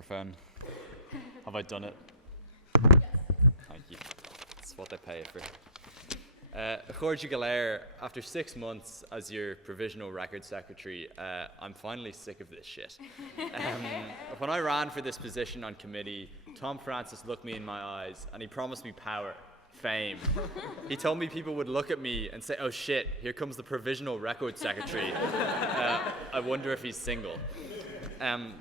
microphone. Have I done it? Thank you. That's what they pay for. Chorge Galair, after 6 months as your provisional record secretary, I'm finally sick of this shit. When I ran for this position on committee, Tom Francis looked me in my eyes and he promised me power, fame. He told me people would look at me and say, oh shit, here comes the provisional record secretary. I wonder if he's single.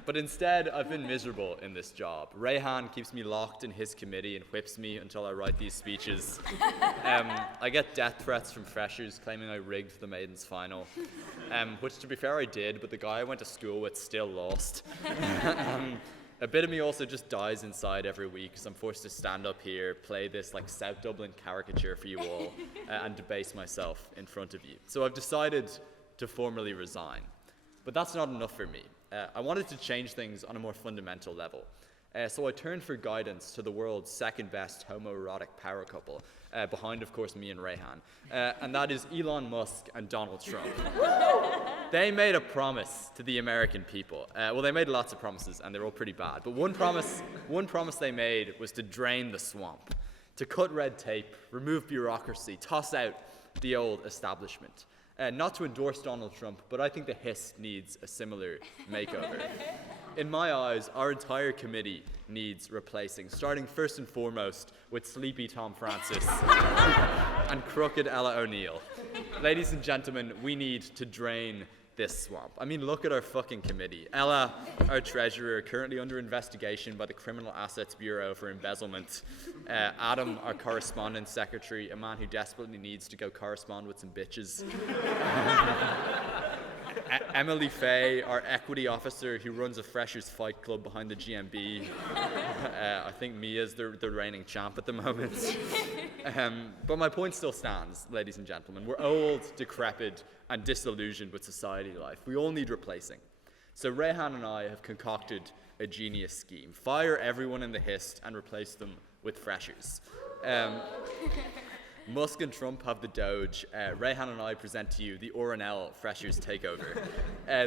But instead, I've been miserable in this job. Rayhan keeps me locked in his committee and whips me until I write these speeches. I get death threats from freshers claiming I rigged the maidens' final, which to be fair I did, but the guy I went to school with still lost. A bit of me also just dies inside every week because I'm forced to stand up here, play this like South Dublin caricature for you all, and debase myself in front of you. So I've decided to formally resign. But that's not enough for me. I wanted to change things on a more fundamental level. So I turned for guidance to the world's second best homoerotic power couple, behind, of course, me and Rayhan. And that is Elon Musk and Donald Trump. They made a promise to the American people. Well, they made lots of promises, and they're all pretty bad. But one promise they made was to drain the swamp, to cut red tape, remove bureaucracy, toss out the old establishment. Not to endorse Donald Trump, but I think the Hist needs a similar makeover. In my eyes, our entire committee needs replacing, starting first and foremost with sleepy Tom Francis and crooked Ella O'Neill. Ladies and gentlemen, we need to drain this swamp. I mean, look at our fucking committee. Ella, our treasurer, currently under investigation by the Criminal Assets Bureau for embezzlement. Adam, our correspondence secretary, a man who desperately needs to go correspond with some bitches. Emily Fay, our equity officer who runs a freshers fight club behind the GMB. I think Mia's the reigning champ at the moment. But my point still stands, ladies and gentlemen. We're old, decrepit, and disillusioned with society life. We all need replacing. So Rayhan and I have concocted a genius scheme. Fire everyone in the Hist and replace them with freshers. Musk and Trump have the Doge. Rayhan and I present to you the Ornell Freshers Takeover.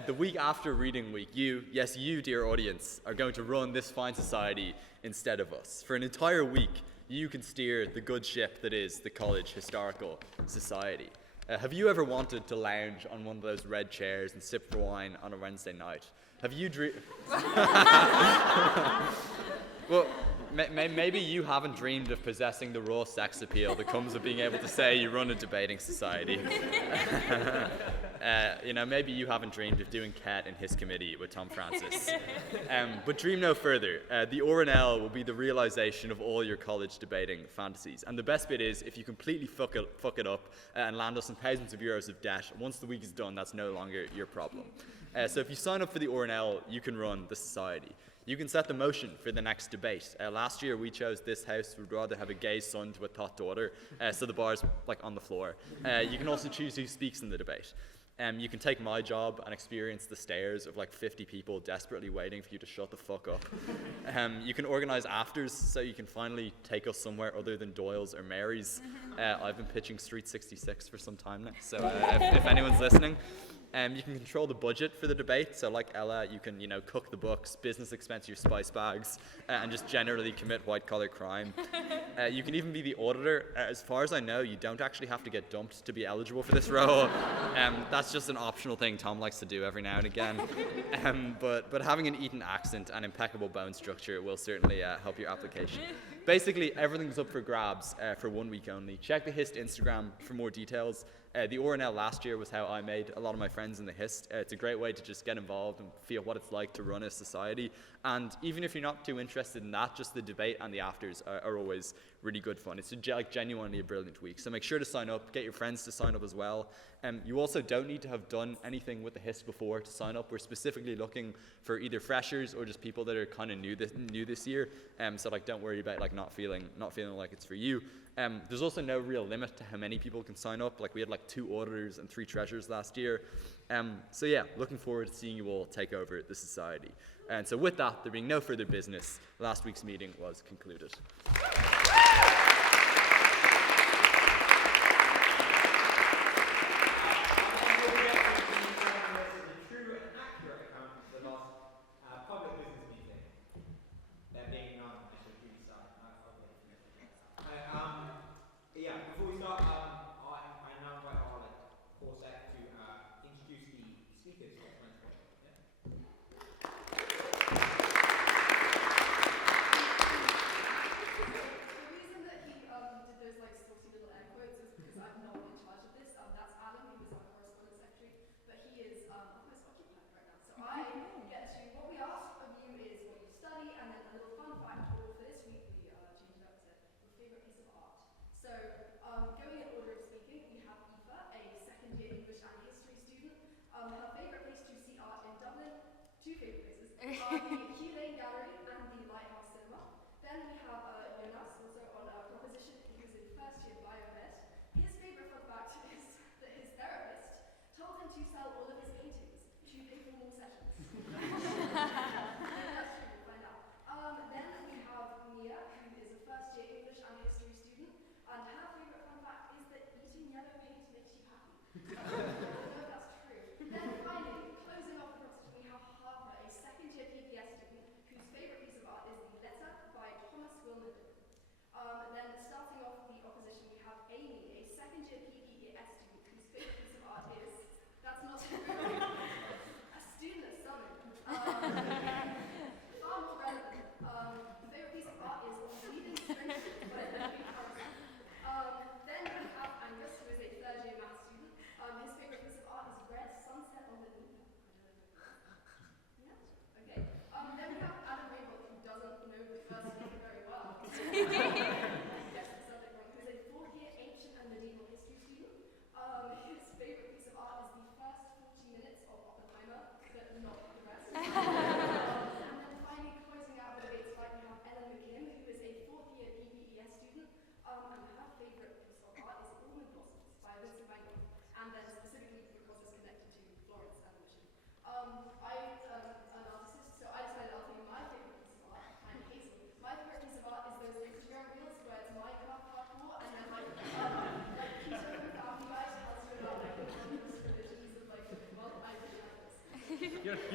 The week after Reading Week, you, yes you, dear audience, are going to run this fine society instead of us. For an entire week, you can steer the good ship that is the College Historical Society. Have you ever wanted to lounge on one of those red chairs and sip wine on a Wednesday night? Have you Well, maybe you haven't dreamed of possessing the raw sex appeal that comes with being able to say you run a debating society. Maybe you haven't dreamed of doing Ket in his committee with Tom Francis. But dream no further. The Ornell will be the realization of all your college debating fantasies. And the best bit is, if you completely fuck it up and land us in thousands of euros of debt, once the week is done, that's no longer your problem. So if you sign up for the Ornell, you can run the society. You can set the motion for the next debate. Last year we chose this house would rather have a gay son to a thought daughter, so the bar's like on the floor. You can also choose who speaks in the debate. You can take my job and experience the stares of like 50 people desperately waiting for you to shut the fuck up. You can organise afters so you can finally take us somewhere other than Doyle's or Mary's. I've been pitching Street 66 for some time now, so if anyone's listening. You can control the budget for the debate, so like Ella, you can cook the books, business expense your spice bags, and just generally commit white-collar crime. You can even be the auditor. As far as I know, you don't actually have to get dumped to be eligible for this role. That's just an optional thing Tom likes to do every now and again. But having an Eton accent and impeccable bone structure will certainly help your application. Basically, everything's up for grabs for 1 week only. Check the Hist Instagram for more details. The Ornell last year was how I made a lot of my friends in the Hist. It's a great way to just get involved and feel what it's like to run a society. And even if you're not too interested in that, just the debate and the afters are always really good fun. It's genuinely a brilliant week. So make sure to sign up, get your friends to sign up as well. You also don't need to have done anything with the Hist before to sign up. We're specifically looking for either freshers or just people that are kind of new this year. So don't worry about not feeling like it's for you. There's also no real limit to how many people can sign up. We had 2 auditors and 3 treasurers last year. So yeah, looking forward to seeing you all take over the society. And so with that, there being no further business, last week's meeting was concluded. One more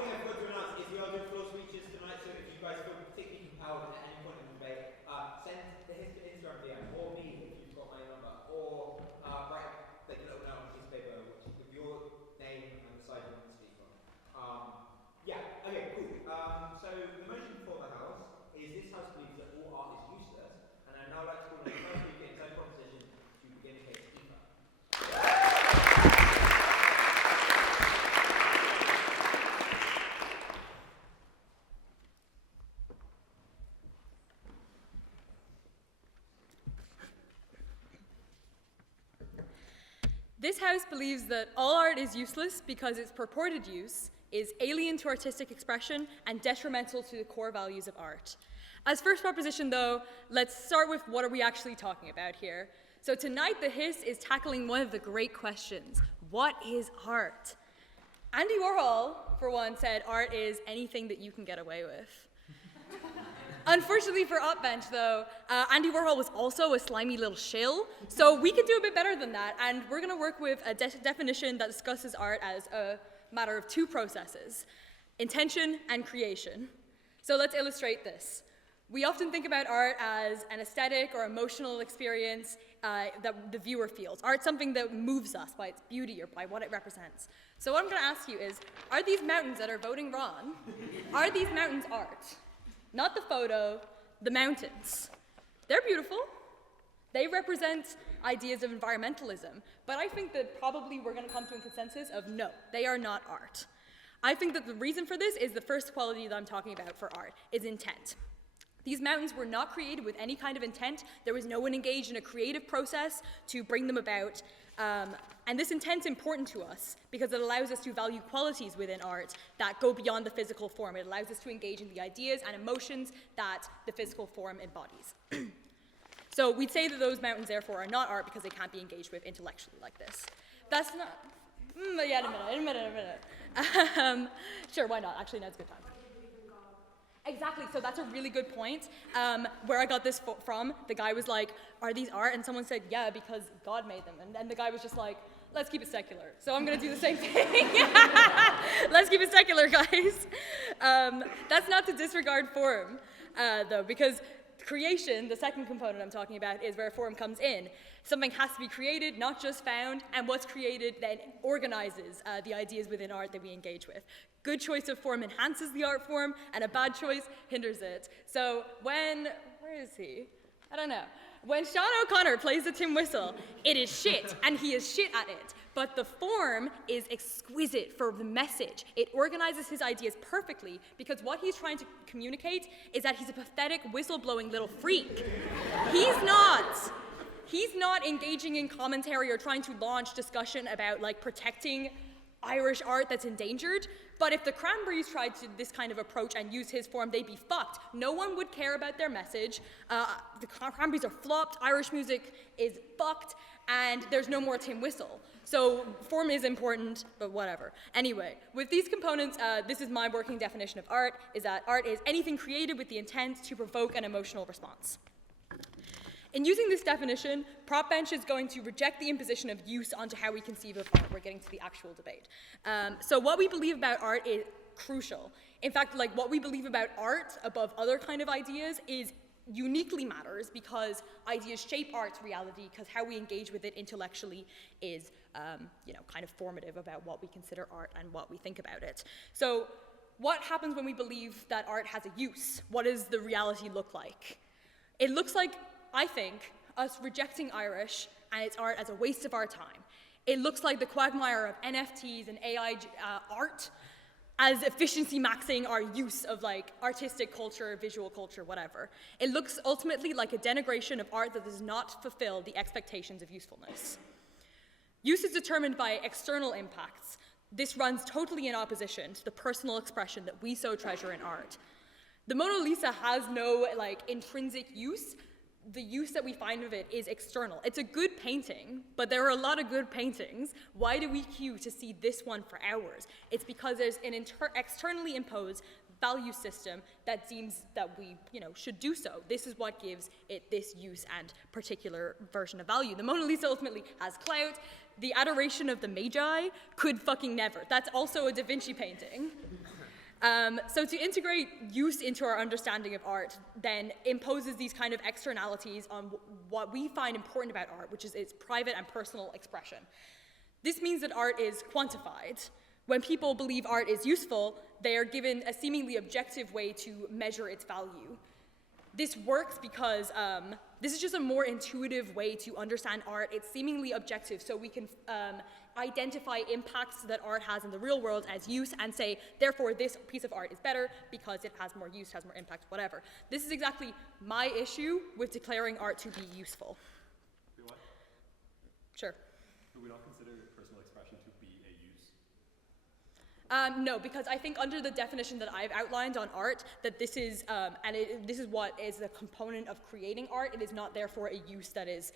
thing I forgot to announce is we are doing floor speeches tonight, so if you guys feel particularly compelled at any point in the debate, send the Hist Instagram DM, or me if you've got my number, or write like a little note on a piece of paper with your name and the side you want to speak on. Yeah, okay, cool. So the motion for the House is this House believes that all art is useless, and I'd now like to call on the first speaker in tone proposition to begin the case. This House believes that all art is useless because its purported use is alien to artistic expression and detrimental to the core values of art. As first proposition, though, let's start with what are we actually talking about here. So tonight, the Hist is tackling one of the great questions. What is art? Andy Warhol, for one, said art is anything that you can get away with. Unfortunately for Upbench, though, Andy Warhol was also a slimy little shill, so we can do a bit better than that, and we're going to work with a definition that discusses art as a matter of two processes, intention and creation. So let's illustrate this. We often think about art as an aesthetic or emotional experience that the viewer feels. Art's something that moves us by its beauty or by what it represents. So what I'm going to ask you is, are these mountains that are voting Ron, are these mountains art? Not the photo, the mountains. They're beautiful. They represent ideas of environmentalism, but I think that probably we're going to come to a consensus of no, they are not art. I think that the reason for this is the first quality that I'm talking about for art is intent. These mountains were not created with any kind of intent. There was no one engaged in a creative process to bring them about. And this intent's important to us because it allows us to value qualities within art that go beyond the physical form. It allows us to engage in the ideas and emotions that the physical form embodies. So we'd say that those mountains, therefore, are not art because they can't be engaged with intellectually like this. That's not... yeah, in a minute. Sure, why not? Actually, now's a good time. Exactly, so that's a really good point. Where I got this from, the guy was like, are these art? And someone said, yeah, because God made them. And then the guy was just like, let's keep it secular. So I'm going to do the same thing. Let's keep it secular, guys. That's not to disregard form, though, because creation, the second component I'm talking about, is where form comes in. Something has to be created, not just found, and what's created then organizes the ideas within art that we engage with. Good choice of form enhances the art form, and a bad choice hinders it. So where is he? I don't know. When Sean O'Connor plays the tin whistle, it is shit, and he is shit at it. But the form is exquisite for the message. It organizes his ideas perfectly because what he's trying to communicate is that he's a pathetic, whistleblowing little freak. He's not engaging in commentary or trying to launch discussion about like protecting Irish art that's endangered. But if the Cranberries tried to this kind of approach and use his form, they'd be fucked. No one would care about their message. The Cranberries are flopped, Irish music is fucked, and there's no more tin whistle. So form is important, but whatever. Anyway, with these components, this is my working definition of art, is that art is anything created with the intent to provoke an emotional response. In using this definition, Prop Bench is going to reject the imposition of use onto how we conceive of art. We're getting to the actual debate. So what we believe about art is crucial. In fact, like what we believe about art above other kind of ideas is uniquely matters because ideas shape art's reality because how we engage with it intellectually is kind of formative about what we consider art and what we think about it. So what happens when we believe that art has a use? What does the reality look like? It looks like, I think, us rejecting Irish and its art as a waste of our time. It looks like the quagmire of NFTs and AI art as efficiency maxing our use of like artistic culture, visual culture, whatever. It looks ultimately like a denigration of art that does not fulfill the expectations of usefulness. Use is determined by external impacts. This runs totally in opposition to the personal expression that we so treasure in art. The Mona Lisa has no like intrinsic use. The use that we find of it is external. It's a good painting, but there are a lot of good paintings. Why do we queue to see this one for hours? It's because there's an externally imposed value system that deems that we, should do so. This is what gives it this use and particular version of value. The Mona Lisa ultimately has clout. The Adoration of the Magi could fucking never. That's also a Da Vinci painting. So to integrate use into our understanding of art then imposes these kind of externalities on what we find important about art, which is its private and personal expression. This means that art is quantified. When people believe art is useful, they are given a seemingly objective way to measure its value. This works because this is just a more intuitive way to understand art. It's seemingly objective, so we can identify impacts that art has in the real world as use and say, therefore, this piece of art is better because it has more use, has more impact, whatever. This is exactly my issue with declaring art to be useful. Wait, what? Sure. Do we not consider personal expression to be a use? No, because I think under the definition that I've outlined on art, that this is, this is what is a component of creating art. It is not therefore a use that is,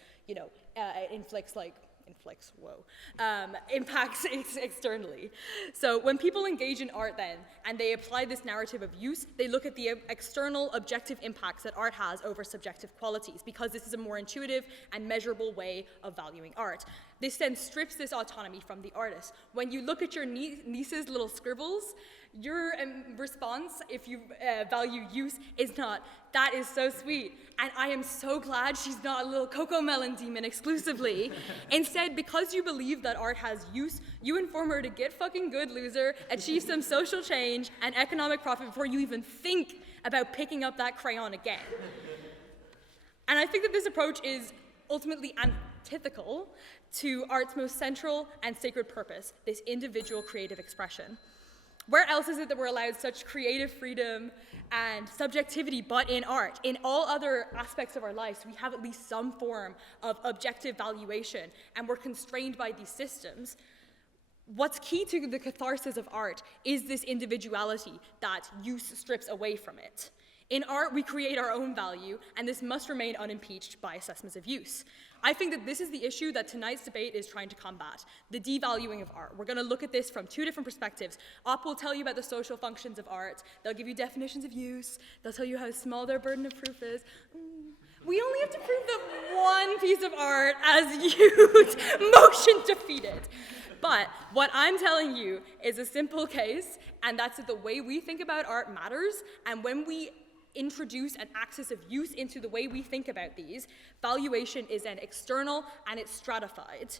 impacts externally. So when people engage in art then, and they apply this narrative of use, they look at the external objective impacts that art has over subjective qualities, because this is a more intuitive and measurable way of valuing art. This then strips this autonomy from the artist. When you look at your niece's little scribbles, your response, if you value use, is not, that is so sweet, and I am so glad she's not a little cocoa melon demon exclusively. Instead, because you believe that art has use, you inform her to get fucking good, loser, achieve some social change and economic profit before you even think about picking up that crayon again. And I think that this approach is ultimately antithetical to art's most central and sacred purpose, this individual creative expression. Where else is it that we're allowed such creative freedom and subjectivity but in art? In all other aspects of our lives, we have at least some form of objective valuation, and we're constrained by these systems. What's key to the catharsis of art is this individuality that use strips away from it. In art, we create our own value, and this must remain unimpeached by assessments of use. I think that this is the issue that tonight's debate is trying to combat, the devaluing of art. We're going to look at this from two different perspectives. Op will tell you about the social functions of art. They'll give you definitions of use. They'll tell you how small their burden of proof is. We only have to prove that one piece of art as used, motion defeated. But what I'm telling you is a simple case, and that's that the way we think about art matters, and when we introduce an axis of use into the way we think about these, valuation is then external and it's stratified.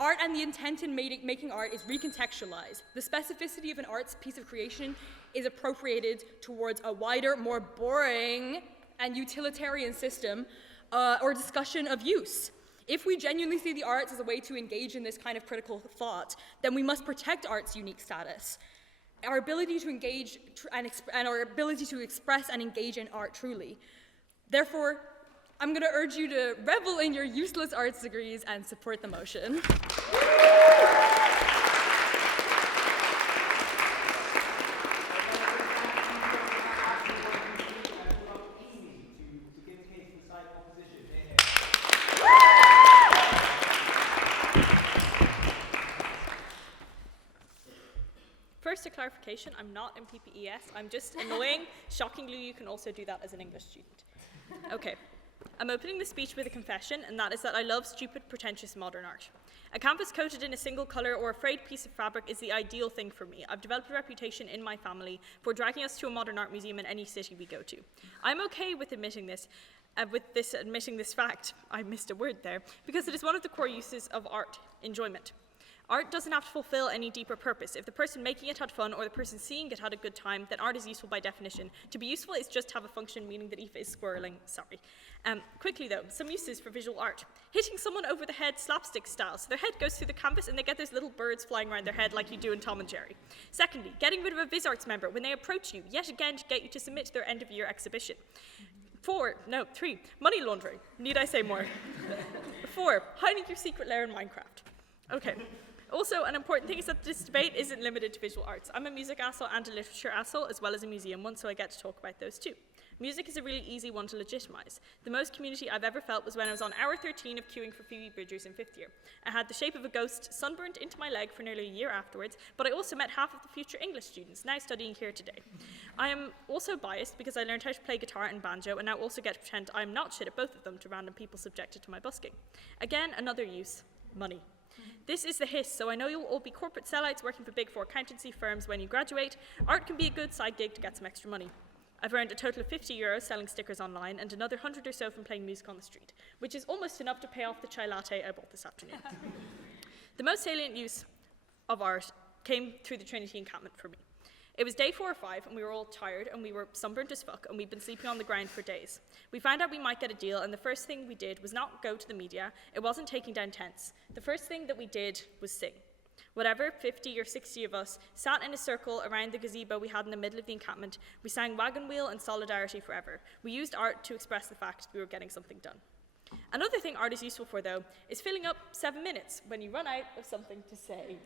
Art and the intent in making art is recontextualized. The specificity of an art's piece of creation is appropriated towards a wider, more boring and utilitarian system or discussion of use. If we genuinely see the arts as a way to engage in this kind of critical thought, then we must protect art's unique status. Our ability to engage and our ability to express and engage in art truly. Therefore, I'm going to urge you to revel in your useless arts degrees and support the motion. First, a clarification, I'm not in PPES, I'm just annoying. Shockingly, you can also do that as an English student. Okay, I'm opening the speech with a confession, and that is that I love stupid, pretentious modern art. A canvas coated in a single color or a frayed piece of fabric is the ideal thing for me. I've developed a reputation in my family for dragging us to a modern art museum in any city we go to. I'm okay with admitting this fact, I missed a word there, because it is one of the core uses of art, enjoyment. Art doesn't have to fulfill any deeper purpose. If the person making it had fun or the person seeing it had a good time, then art is useful by definition. To be useful is just to have a function, meaning that Aoife is squirreling. Sorry. Quickly though, some uses for visual art. Hitting someone over the head slapstick style, so their head goes through the canvas and they get those little birds flying around their head like you do in Tom and Jerry. Secondly, getting rid of a VisArts member when they approach you, yet again to get you to submit to their end-of-year exhibition. 3, money laundering. Need I say more? 4, hiding your secret lair in Minecraft. Okay. Also, an important thing is that this debate isn't limited to visual arts. I'm a music asshole and a literature asshole, as well as a museum one, so I get to talk about those too. Music is a really easy one to legitimize. The most community I've ever felt was when I was on hour 13 of queuing for Phoebe Bridgers in 5th year. I had the shape of a ghost sunburnt into my leg for nearly a year afterwards, but I also met half of the future English students now studying here today. I am also biased because I learned how to play guitar and banjo and now also get to pretend I'm not shit at both of them to random people subjected to my busking. Again, another use, money. This is the Hist, so I know you'll all be corporate sellouts working for big 4 accountancy firms when you graduate. Art can be a good side gig to get some extra money. I've earned a total of €50 selling stickers online and another 100 or so from playing music on the street, which is almost enough to pay off the chai latte I bought this afternoon. The most salient use of art came through the Trinity encampment for me. It was day 4 or 5, and we were all tired, and we were sunburnt as fuck, and we'd been sleeping on the ground for days. We found out we might get a deal, and the first thing we did was not go to the media. It wasn't taking down tents. The first thing that we did was sing. Whatever, 50 or 60 of us sat in a circle around the gazebo we had in the middle of the encampment. We sang Wagon Wheel and Solidarity Forever. We used art to express the fact we were getting something done. Another thing art is useful for, though, is filling up 7 minutes when you run out of something to say.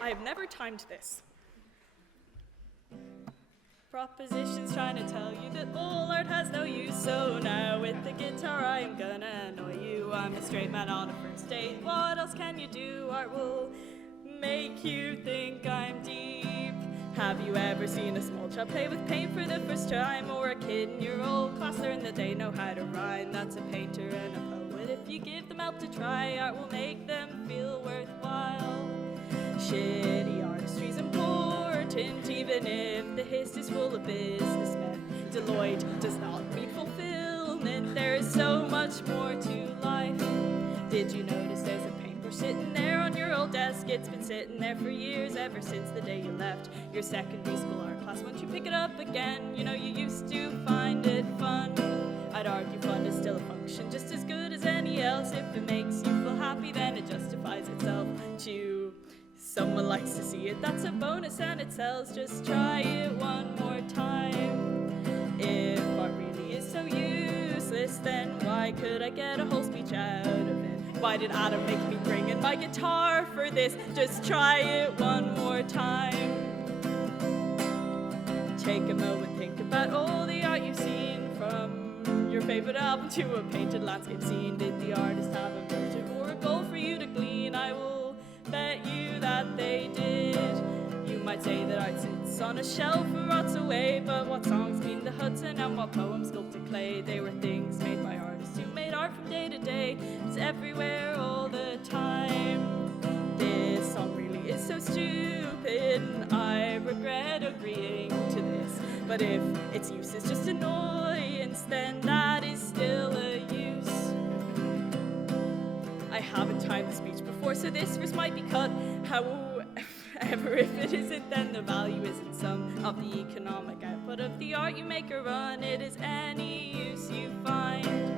I have never timed this. Propositions trying to tell you that all art has no use. So now with the guitar I'm gonna annoy you. I'm a straight man on a first date. What else can you do? Art will make you think I'm deep. Have you ever seen a small child play with paint for the first time? Or a kid in your old class learn that they know how to rhyme? That's a painter and a poet. If you give them help to try, art will make them feel worthwhile. Shitty artistry's important, even if the Hist is full of businessmen. Deloitte does not mean fulfillment. There is so much more to life. Did you notice there's a paintbrush sitting there on your old desk? It's been sitting there for years, ever since the day you left your secondary school art class. Once you pick it up again, you know you used to find it fun. I'd argue fun is still a function just as good as any else. If it makes you feel happy, then it justifies itself to someone likes to see it. That's a bonus and it sells. Just try it one more time. If art really is so useless, then why could I get a whole speech out of it? Why did Adam make me bring in my guitar for this? Just try it one more time. Take a moment, think about all the art you've seen, from your favorite album to a painted landscape scene. Did the artist have a motive or a goal for you to glean? I will bet you that they did. You might say that art sits on a shelf or rots away, but what songs cleaned the Hudson and what poems sculpted clay? They were things made by artists who made art from day to day. It's everywhere all the time. This song really is so stupid, and I regret agreeing to this. But if its use is just annoyance, then that is still a use. I haven't timed the speech before, so this verse might be cut. However, if it isn't, then the value isn't some of the economic output of the art you make or run. It is any use you find.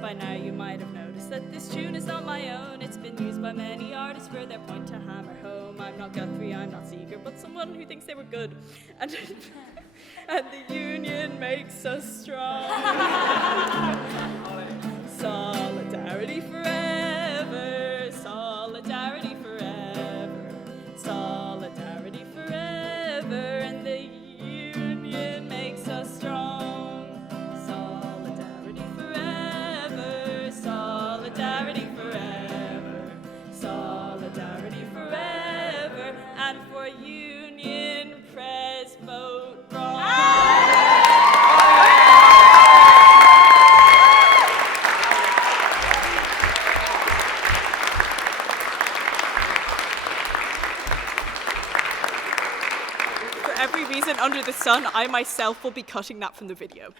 By now you might have noticed that this tune is not my own. It's been used by many artists for their point to hammer home. I'm not Guthrie, I'm not Seeger, but someone who thinks they were good. And the union makes us strong. Solidarity forever, solidarity forever, solidarity forever, and the union makes us strong. Solidarity forever, solidarity forever, solidarity forever, and for union press vote wrong. Every reason under the sun, I myself will be cutting that from the video.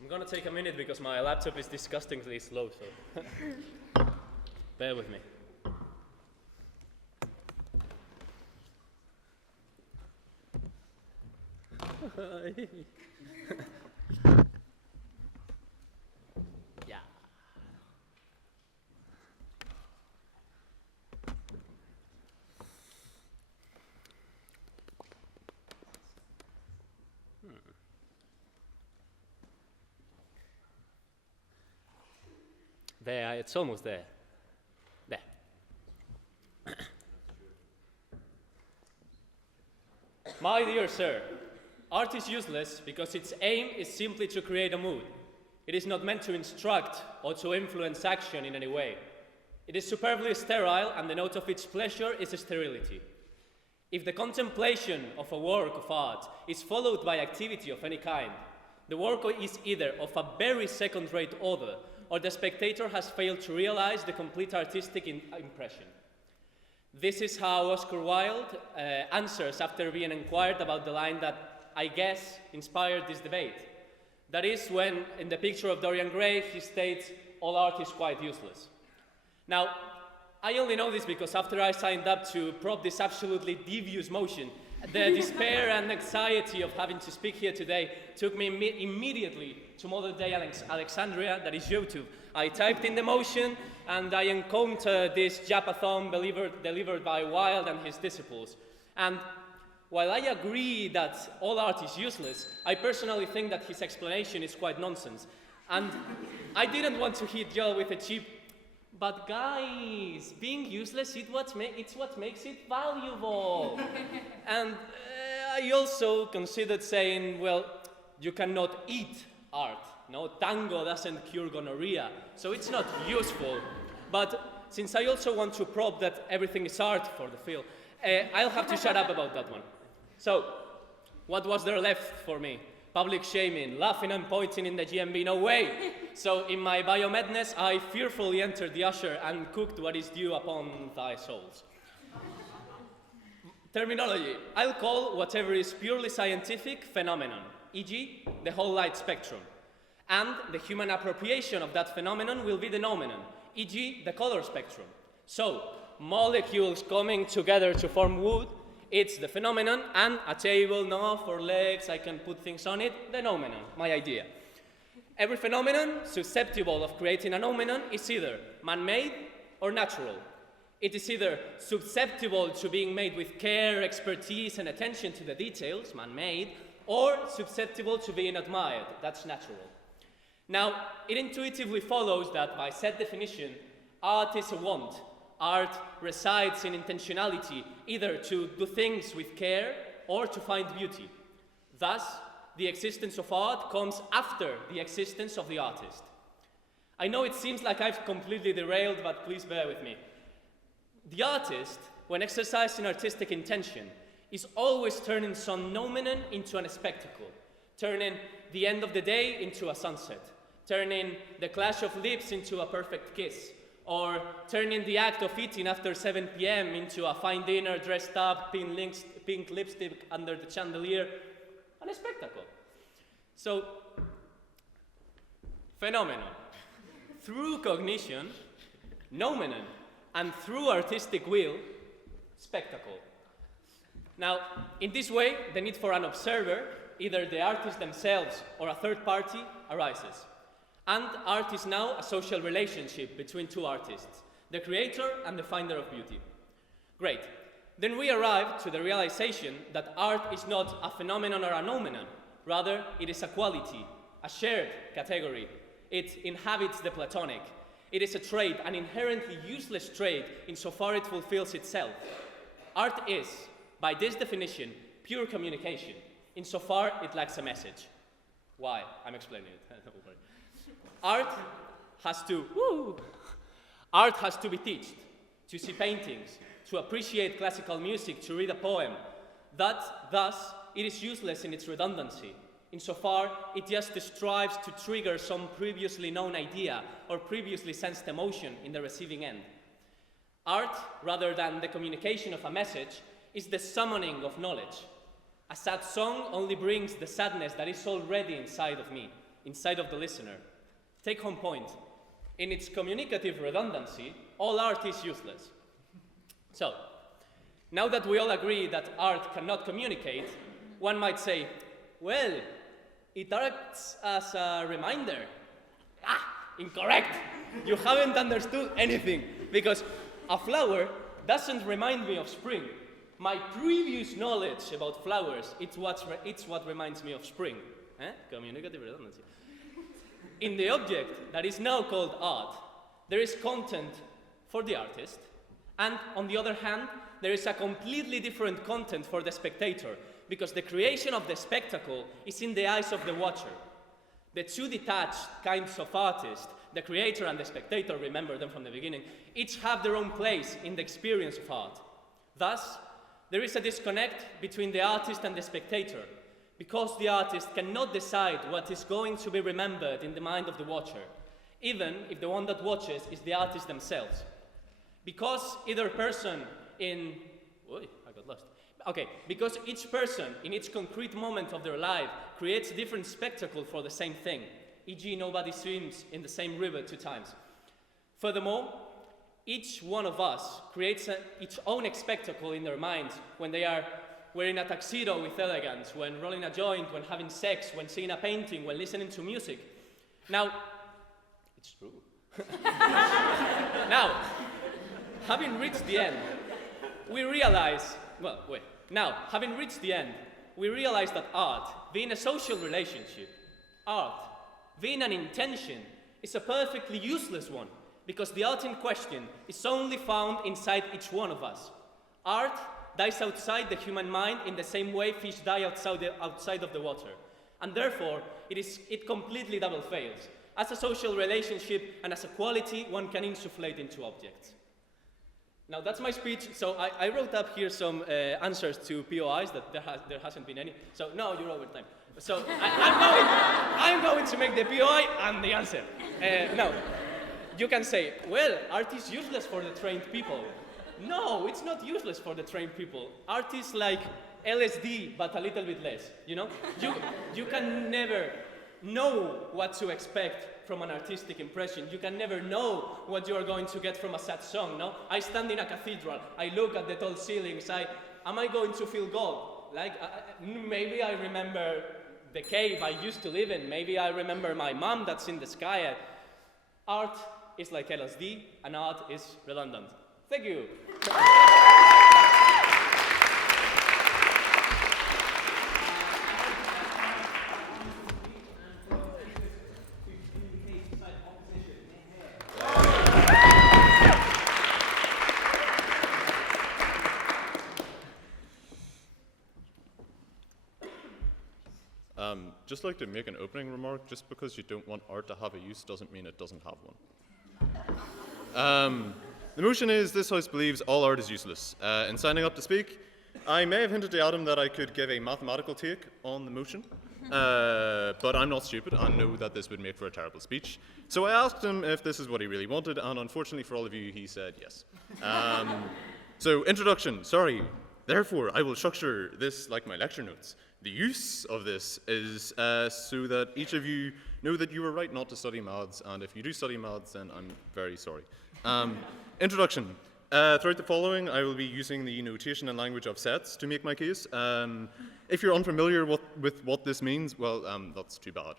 I'm gonna take a minute because my laptop is disgustingly slow, so bear with me. There, it's almost there. There. My dear sir, art is useless because its aim is simply to create a mood. It is not meant to instruct or to influence action in any way. It is superbly sterile, and the note of its pleasure is sterility. If the contemplation of a work of art is followed by activity of any kind, the work is either of a very second-rate order, or the spectator has failed to realize the complete artistic impression. This is how Oscar Wilde answers after being inquired about the line that, I guess, inspired this debate. That is when, in the picture of Dorian Gray, he states, all art is quite useless. Now, I only know this because after I signed up to prop this absolutely devious motion, the despair and anxiety of having to speak here today took me immediately to modern-day Alexandria, that is YouTube. I typed in the motion, and I encountered this Japathon delivered by Wilde and his disciples. And while I agree that all art is useless, I personally think that his explanation is quite nonsense. And I didn't want to hit y'all with a cheap, but guys, being useless, it's what makes it valuable. And I also considered saying, well, you cannot eat art. No, tango doesn't cure gonorrhea, so it's not useful. But since I also want to prove that everything is art for the film, I'll have to shut up about that one. So, what was there left for me? Public shaming, laughing and pointing in the GMB, no way. So in my biomadness, I fearfully entered the usher and cooked what is due upon thy souls. Terminology. I'll call whatever is purely scientific phenomenon, e.g. the whole light spectrum. And the human appropriation of that phenomenon will be the nomenon, e.g. the color spectrum. So, molecules coming together to form wood, it's the phenomenon, and a table, no, for legs, I can put things on it, the nomenon, my idea. Every phenomenon susceptible of creating a nomenon is either man-made or natural. It is either susceptible to being made with care, expertise, and attention to the details, man-made, or susceptible to being admired, that's natural. Now, it intuitively follows that by said definition, art is a want. Art resides in intentionality, either to do things with care or to find beauty. Thus, the existence of art comes after the existence of the artist. I know it seems like I've completely derailed, but please bear with me. The artist, when exercising artistic intention, is always turning some nomenon into a spectacle, turning the end of the day into a sunset, turning the clash of lips into a perfect kiss, or turning the act of eating after 7 p.m. into a fine dinner dressed up, pink lipstick under the chandelier, and a spectacle. So, phenomenon. Through cognition, nomenon, and through artistic will, spectacle. Now, in this way, the need for an observer, either the artists themselves or a third party, arises. And art is now a social relationship between two artists, the creator and the finder of beauty. Great. Then we arrive to the realization that art is not a phenomenon or a nomenon. Rather, it is a quality, a shared category. It inhabits the Platonic. It is a trait, an inherently useless trait, insofar it fulfills itself. Art is, by this definition, pure communication, insofar it lacks a message. Why? I'm explaining it. Don't worry. Art has to be taught, to see paintings, to appreciate classical music, to read a poem. Thus, it is useless in its redundancy, insofar it just strives to trigger some previously known idea or previously sensed emotion in the receiving end. Art, rather than the communication of a message, is the summoning of knowledge. A sad song only brings the sadness that is already inside of me, inside of the listener. Take home point. In its communicative redundancy, all art is useless. So, now that we all agree that art cannot communicate, one might say, well, it acts as a reminder. Incorrect! You haven't understood anything, because a flower doesn't remind me of spring. My previous knowledge about flowers, it's what reminds me of spring. Communicative redundancy. In the object that is now called art, there is content for the artist, and on the other hand, there is a completely different content for the spectator, because the creation of the spectacle is in the eyes of the watcher. The two detached kinds of artists, the creator and the spectator, remember them from the beginning, each have their own place in the experience of art. Thus, there is a disconnect between the artist and the spectator, because the artist cannot decide what is going to be remembered in the mind of the watcher, even if the one that watches is the artist themselves. Because either person in... I got lost. Okay, because each person in each concrete moment of their life creates different spectacle for the same thing, e.g. nobody swims in the same river 2 times. Furthermore, each one of us creates its own spectacle in their minds when they are wearing a tuxedo with elegance, when rolling a joint, when having sex, when seeing a painting, when listening to music. Now, it's true. Now, having reached the end, we realize, having reached the end, we realize that art, being a social relationship, art, being an intention, is a perfectly useless one, because the art in question is only found inside each one of us. Art dies outside the human mind in the same way fish die outside of the water, and therefore it completely double fails. As a social relationship and as a quality one can insufflate into objects. Now that's my speech, so I wrote up here some answers to POIs that there hasn't been any. So no, you're over time. So I'm going to make the POI and the answer. Now, you can say, well, art is useless for the trained people. No, it's not useless for the trained people. Art is like LSD, but a little bit less, you know? You can never know what to expect from an artistic impression. You can never know what you are going to get from a sad song, no? I stand in a cathedral, I look at the tall ceilings, am I going to feel God? Like, maybe I remember the cave I used to live in, maybe I remember my mom that's in the sky. Art is like LSD, and art is redundant. Thank you. Just like to make an opening remark, just because you don't want art to have a use doesn't mean it doesn't have one. The motion is, this House believes all art is useless. In signing up to speak, I may have hinted to Adam that I could give a mathematical take on the motion, but I'm not stupid and know that this would make for a terrible speech. So I asked him if this is what he really wanted, and unfortunately for all of you, he said yes. So introduction, sorry. Therefore, I will structure this like my lecture notes. The use of this is so that each of you know that you were right not to study maths, and if you do study maths, then I'm very sorry. Introduction. Throughout the following, I will be using the notation and language of sets to make my case. If you're unfamiliar with what this means, well, that's too bad.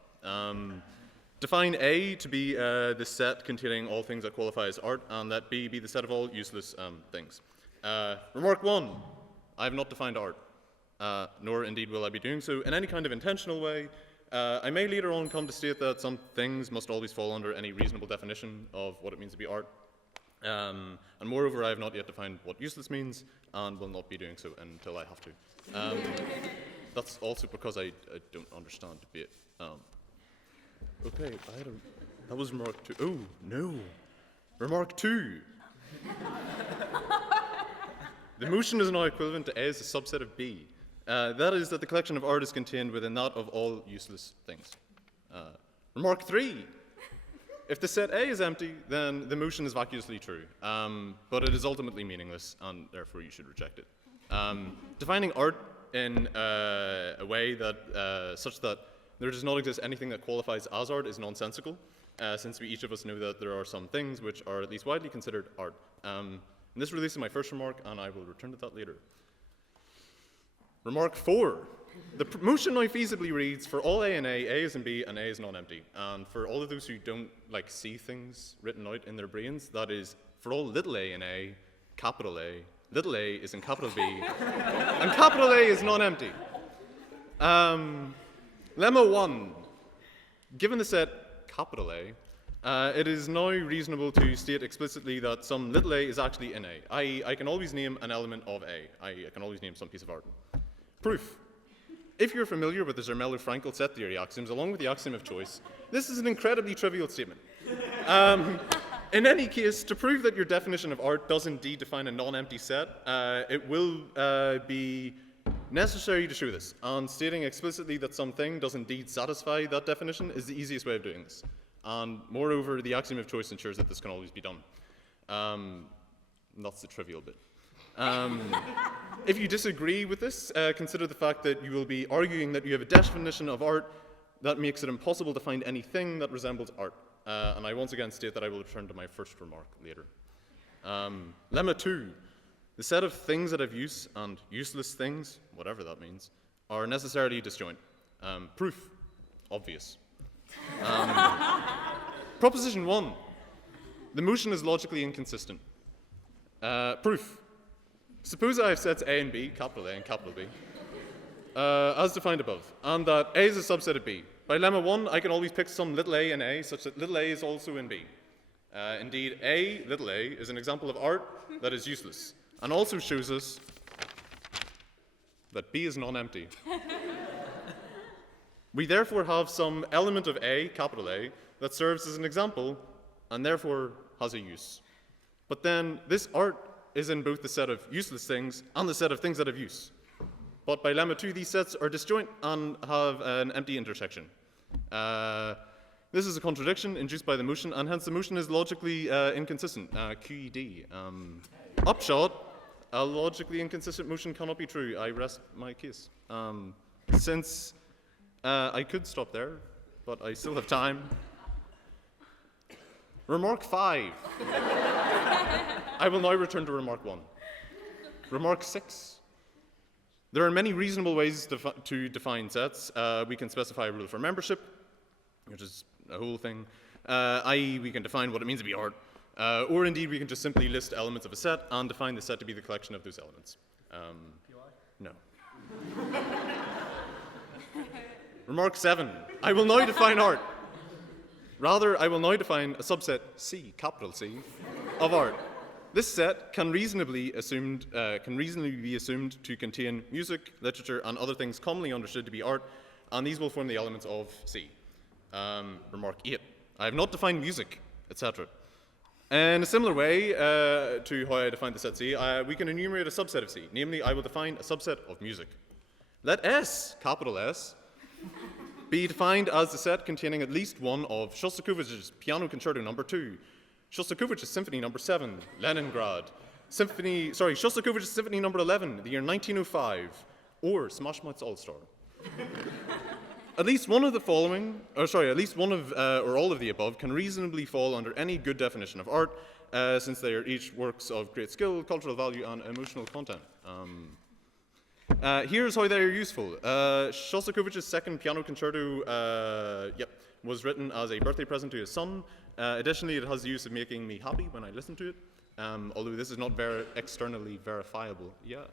Define A to be the set containing all things that qualify as art, and let B be the set of all useless things. Remark 1. I have not defined art. Nor indeed will I be doing so in any kind of intentional way. I may later on come to state that some things must always fall under any reasonable definition of what it means to be art. And moreover, I have not yet defined what useless means, and will not be doing so until I have to. That's also because I don't understand debate. Okay, that was remark 2. Oh, no. Remark 2. The motion is now equivalent to A as a subset of B. That is that the collection of art is contained within that of all useless things. Remark 3. If the set A is empty, then the motion is vacuously true, but it is ultimately meaningless, and therefore you should reject it. Defining art in a way that such that there does not exist anything that qualifies as art is nonsensical, since we each of us know that there are some things which are at least widely considered art. And this releases my first remark, and I will return to that later. Remark 4. The motion now feasibly reads, for all A and A is in B, and A is non-empty. And for all of those who don't see things written out in their brains, that is, for all little a in A, capital A, little a is in capital B, and capital A is non-empty. Lemma 1. Given the set capital A, It is now reasonable to state explicitly that some little a is actually in A. I can always name an element of A. I can always name some piece of art. Proof. If you're familiar with the Zermelo-Fraenkel set theory axioms, along with the axiom of choice, this is an incredibly trivial statement. In any case, to prove that your definition of art does indeed define a non-empty set, it will be necessary to show this. And stating explicitly that something does indeed satisfy that definition is the easiest way of doing this. And moreover, the axiom of choice ensures that this can always be done. That's the trivial bit. If you disagree with this, consider the fact that you will be arguing that you have a definition of art that makes it impossible to find anything that resembles art. And I once again state that I will return to my first remark later. Lemma 2. The set of things that have use and useless things, whatever that means, are necessarily disjoint. Proof. Obvious. Proposition 1. The motion is logically inconsistent. Proof. Suppose I have sets A and B, capital A and capital B, as defined above, and that A is a subset of B. By lemma 1, I can always pick some little a in A, such that little a is also in B. Indeed, A, little a, is an example of art that is useless, and also shows us that B is non-empty. We therefore have some element of A, capital A, that serves as an example, and therefore has a use. But then, this art is in both the set of useless things and the set of things that have use. But by lemma 2, these sets are disjoint and have an empty intersection. This is a contradiction induced by the motion, and hence the motion is logically inconsistent. QED. Upshot, a logically inconsistent motion cannot be true. I rest my case. Since I could stop there, but I still have time. Remark 5. I will now return to remark 1. Remark 6. There are many reasonable ways to define sets. We can specify a rule for membership, which is a whole thing, i.e. we can define what it means to be art, or indeed we can just simply list elements of a set and define the set to be the collection of those elements. No. Remark 7. I will now define art. Rather, I will now define a subset C, capital C, of art. This set can reasonably be assumed to contain music, literature, and other things commonly understood to be art, and these will form the elements of C. Remark 8. I have not defined music, etc. In a similar way to how I define the set C, we can enumerate a subset of C. Namely, I will define a subset of music. Let S, capital S, be defined as the set containing at least one of Shostakovich's Piano Concerto No. 2, Shostakovich's Symphony No. 7, Leningrad, Shostakovich's Symphony No. 11, the year 1905, or Smash Mouth's All-Star. At least one of the following, or all of the above, can reasonably fall under any good definition of art, since they are each works of great skill, cultural value, and emotional content. Here's how they are useful. Shostakovich's second piano concerto was written as a birthday present to his son. Additionally, it has the use of making me happy when I listen to it, although this is not externally verifiable. Yeah.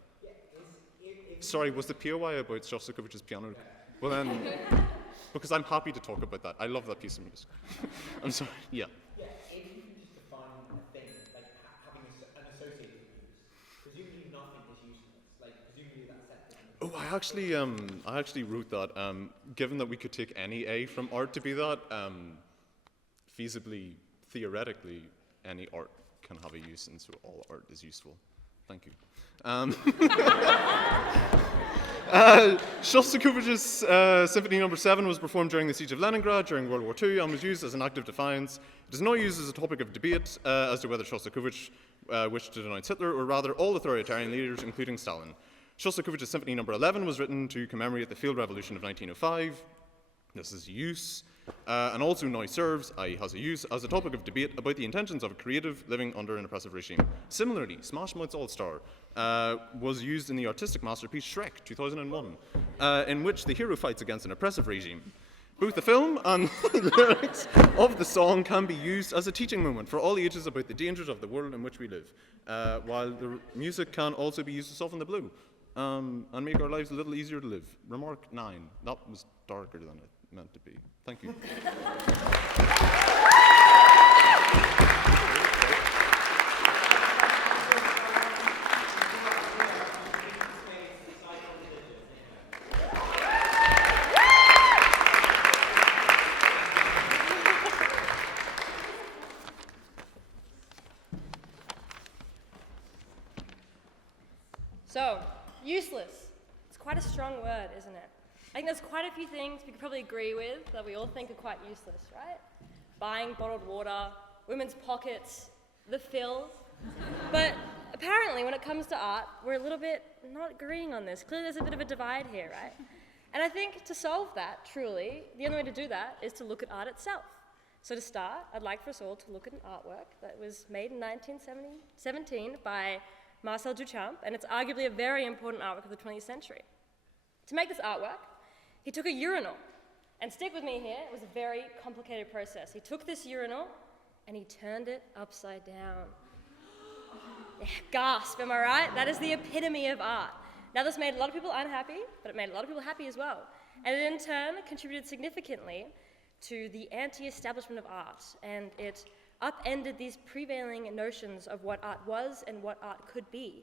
Sorry, was the POI about Shostakovich's piano? Well then, because I'm happy to talk about that. I love that piece of music. I'm sorry, yeah. Yeah, if you can just define a thing, like having an associated use, presumably nothing is useless. Like, presumably that set. Oh, I actually wrote that. Given that we could take any A from art to be that, feasibly, theoretically, any art can have a use, and so all art is useful. Thank you. Shostakovich's Symphony No. 7 was performed during the Siege of Leningrad during World War II and was used as an act of defiance. It is not used as a topic of debate as to whether Shostakovich wished to denounce Hitler, or rather all authoritarian leaders, including Stalin. Shostakovich's Symphony No. 11 was written to commemorate the failed revolution of 1905. This is use, and also now serves, i.e. has a use, as a topic of debate about the intentions of a creative living under an oppressive regime. Similarly, Smash Mouth's All-Star was used in the artistic masterpiece Shrek, 2001, in which the hero fights against an oppressive regime. Both the film and the lyrics of the song can be used as a teaching moment for all ages about the dangers of the world in which we live, while the music can also be used to soften the blow and make our lives a little easier to live. Remark 9. That was darker than it meant to be. Thank you. So, useless. It's quite a strong word, isn't it? I think there's quite a few things we could probably agree with that we all think are quite useless, right? Buying bottled water, women's pockets, the filth. But apparently, when it comes to art, we're a little bit not agreeing on this. Clearly, there's a bit of a divide here, right? And I think to solve that, truly, the only way to do that is to look at art itself. So to start, I'd like for us all to look at an artwork that was made in 1917 by Marcel Duchamp, and it's arguably a very important artwork of the 20th century. To make this artwork, he took a urinal, and stick with me here, it was a very complicated process. He took this urinal, and he turned it upside down. Yeah, gasp, am I right? That is the epitome of art. Now this made a lot of people unhappy, but it made a lot of people happy as well. And it in turn contributed significantly to the anti-establishment of art, and it upended these prevailing notions of what art was and what art could be.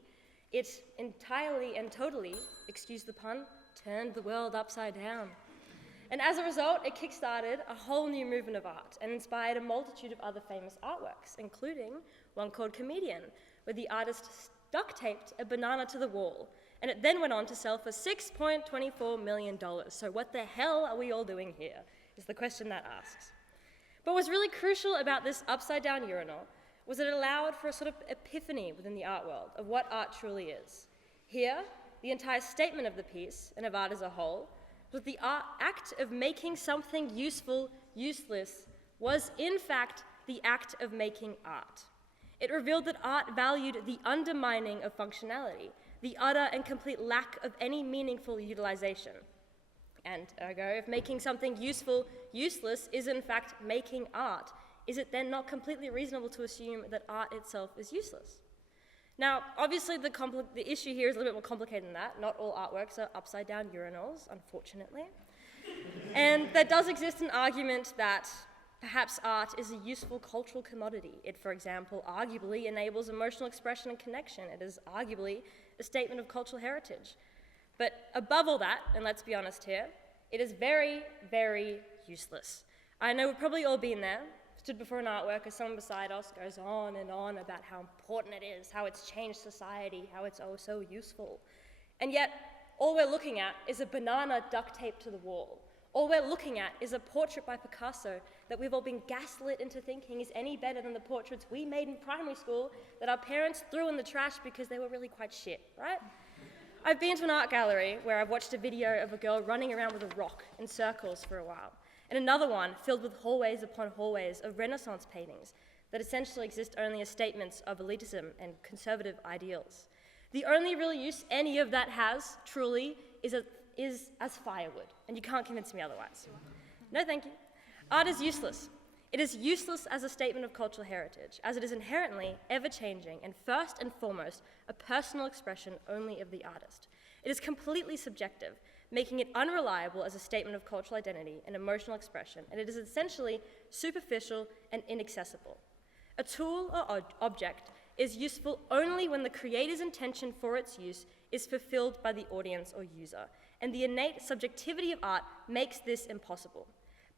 It entirely and totally, excuse the pun, turned the world upside down. And as a result, it kickstarted a whole new movement of art and inspired a multitude of other famous artworks, including one called Comedian, where the artist duct taped a banana to the wall, and it then went on to sell for $6.24 million. So what the hell are we all doing here, is the question that asks. But what's really crucial about this upside-down urinal was that it allowed for a sort of epiphany within the art world of what art truly is. Here, the entire statement of the piece, and of art as a whole, was the act of making something useful useless was, in fact, the act of making art. It revealed that art valued the undermining of functionality, the utter and complete lack of any meaningful utilization. And ergo, if making something useful useless is in fact making art, is it then not completely reasonable to assume that art itself is useless? Now, obviously the issue here is a little bit more complicated than that. Not all artworks are upside-down urinals, unfortunately. And there does exist an argument that perhaps art is a useful cultural commodity. It, for example, arguably enables emotional expression and connection. It is arguably a statement of cultural heritage. But above all that, and let's be honest here, it is very, very useless. I know we've probably all been there, stood before an artwork as someone beside us goes on and on about how important it is, how it's changed society, how it's oh so useful. And yet, all we're looking at is a banana duct taped to the wall. All we're looking at is a portrait by Picasso that we've all been gaslit into thinking is any better than the portraits we made in primary school that our parents threw in the trash because they were really quite shit, right? I've been to an art gallery where I've watched a video of a girl running around with a rock in circles for a while, and another one filled with hallways upon hallways of Renaissance paintings that essentially exist only as statements of elitism and conservative ideals. The only real use any of that has, truly, is as firewood, and you can't convince me otherwise. No, thank you. Art is useless. It is useless as a statement of cultural heritage, as it is inherently ever-changing and first and foremost a personal expression only of the artist. It is completely subjective, making it unreliable as a statement of cultural identity and emotional expression, and it is essentially superficial and inaccessible. A tool or object is useful only when the creator's intention for its use is fulfilled by the audience or user, and the innate subjectivity of art makes this impossible.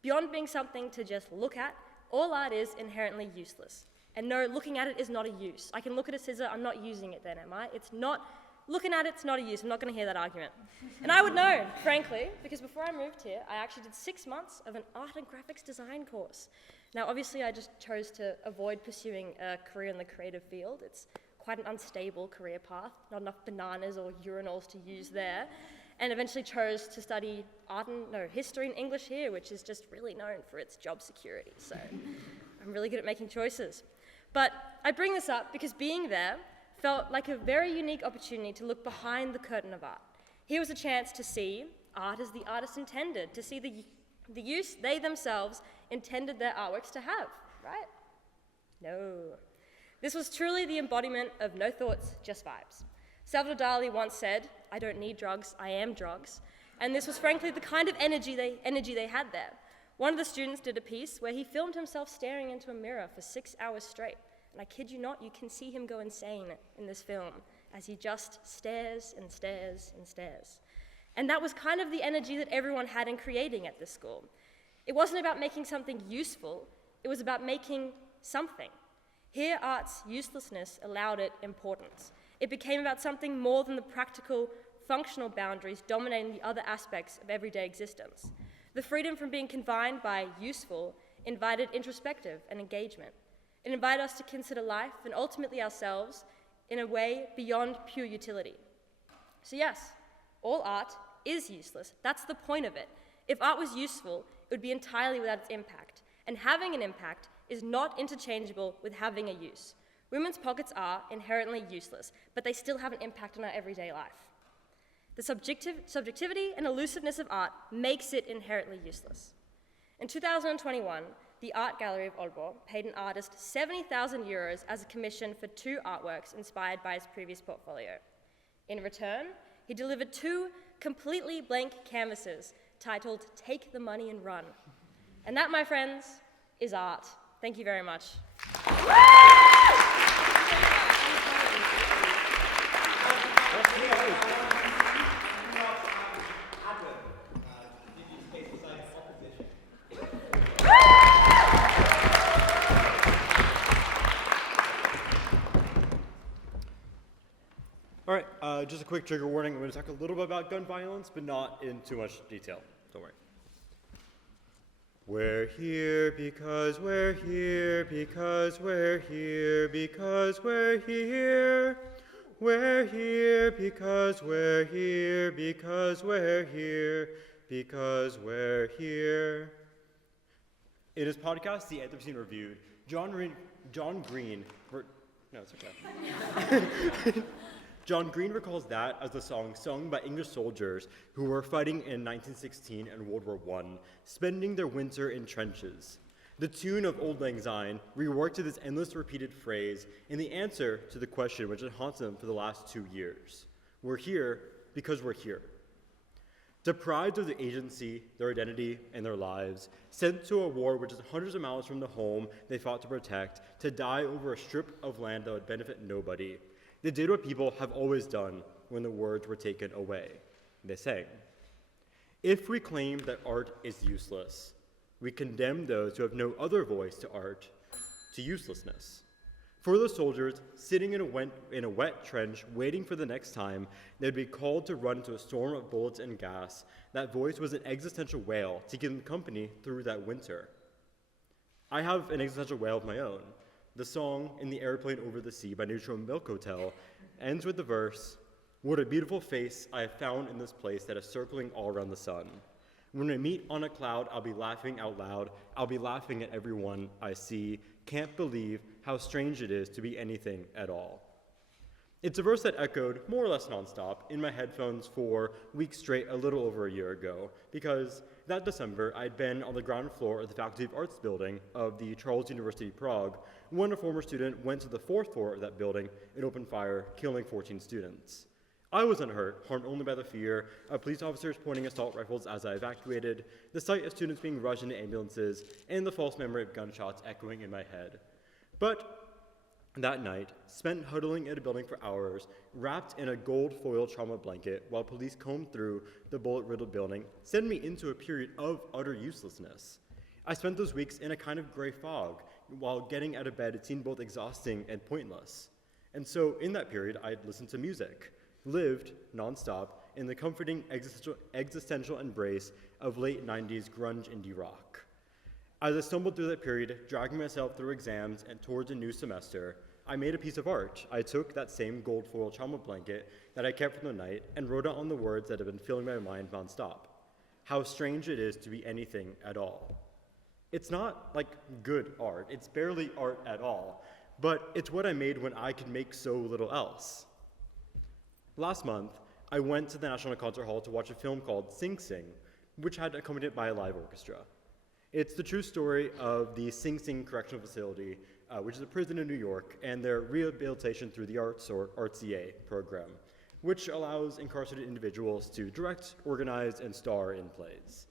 Beyond being something to just look at, all art is inherently useless. And no, looking at it is not a use. I can look at a scissor, I'm not using it then, am I? It's not, looking at it's not a use. I'm not going to hear that argument. And I would know, frankly, because before I moved here, I actually did 6 months of an art and graphics design course. Now, obviously, I just chose to avoid pursuing a career in the creative field. It's quite an unstable career path, not enough bananas or urinals to use there. And eventually chose to study history and English here, which is just really known for its job security. So I'm really good at making choices. But I bring this up because being there felt like a very unique opportunity to look behind the curtain of art. Here was a chance to see art as the artist intended, to see the use they themselves intended their artworks to have, right? No. This was truly the embodiment of no thoughts, just vibes. Salvador Dali once said, "I don't need drugs, I am drugs." And this was frankly the kind of energy they had there. One of the students did a piece where he filmed himself staring into a mirror for 6 hours straight. And I kid you not, you can see him go insane in this film as he just stares and stares and stares. And that was kind of the energy that everyone had in creating at this school. It wasn't about making something useful, it was about making something. Here, art's uselessness allowed it importance. It became about something more than the practical, functional boundaries dominating the other aspects of everyday existence. The freedom from being confined by useful invited introspective and engagement. It invited us to consider life and ultimately ourselves in a way beyond pure utility. So yes, all art is useless. That's the point of it. If art was useful, it would be entirely without its impact. And having an impact is not interchangeable with having a use. Women's pockets are inherently useless, but they still have an impact on our everyday life. The subjectivity and elusiveness of art makes it inherently useless. In 2021, the Art Gallery of Aalborg paid an artist 70,000 euros as a commission for 2 artworks inspired by his previous portfolio. In return, he delivered 2 completely blank canvases titled "Take the Money and Run." And that, my friends, is art. Thank you very much. All right, just a quick trigger warning. I'm going to talk a little bit about gun violence, but not in too much detail. Don't worry. We're here because we're here, because we're here, because we're here. We're here because we're here, because we're here, because we're here. In his podcast, The Anthropocene Reviewed, John Green John Green recalls that as the song sung by English soldiers who were fighting in 1916 and World War I, spending their winter in trenches. The tune of Old Lang Syne reworked to this endless repeated phrase in the answer to the question which had haunted them for the last 2 years. We're here because we're here. Deprived of their agency, their identity, and their lives, sent to a war which is hundreds of miles from the home they fought to protect, to die over a strip of land that would benefit nobody. They did what people have always done when the words were taken away. They sang. If we claim that art is useless, we condemn those who have no other voice to art to uselessness. For the soldiers sitting in a wet trench waiting for the next time they'd be called to run into a storm of bullets and gas, that voice was an existential wail to give them company through that winter. I have an existential wail of my own. The song "In the Airplane Over the Sea" by Neutral Milk Hotel ends with the verse, "What a beautiful face I have found in this place that is circling all around the sun. When we meet on a cloud, I'll be laughing out loud. I'll be laughing at everyone I see. Can't believe how strange it is to be anything at all." It's a verse that echoed more or less nonstop in my headphones for weeks straight a little over a year ago, because that December I'd been on the ground floor of the Faculty of Arts building of the Charles University Prague when a former student went to the 4th floor of that building and opened fire, killing 14 students. I wasn't hurt, harmed only by the fear of police officers pointing assault rifles as I evacuated, the sight of students being rushed into ambulances, and the false memory of gunshots echoing in my head. But that night, spent huddling in a building for hours, wrapped in a gold foil trauma blanket while police combed through the bullet-riddled building, sent me into a period of utter uselessness. I spent those weeks in a kind of gray fog, while getting out of bed it seemed both exhausting and pointless. And so in that period, I'd listened to music, lived, nonstop, in the comforting existential embrace of late 90s grunge indie rock. As I stumbled through that period, dragging myself through exams and towards a new semester, I made a piece of art. I took that same gold foil trauma blanket that I kept from the night and wrote out on the words that had been filling my mind nonstop. How strange it is to be anything at all. It's not like good art, it's barely art at all, but it's what I made when I could make so little else. Last month, I went to the National Concert Hall to watch a film called Sing Sing, which had accompanied by a live orchestra. It's the true story of the Sing Sing Correctional Facility, which is a prison in New York, and their rehabilitation through the arts, or RCA program, which allows incarcerated individuals to direct, organize, and star in plays.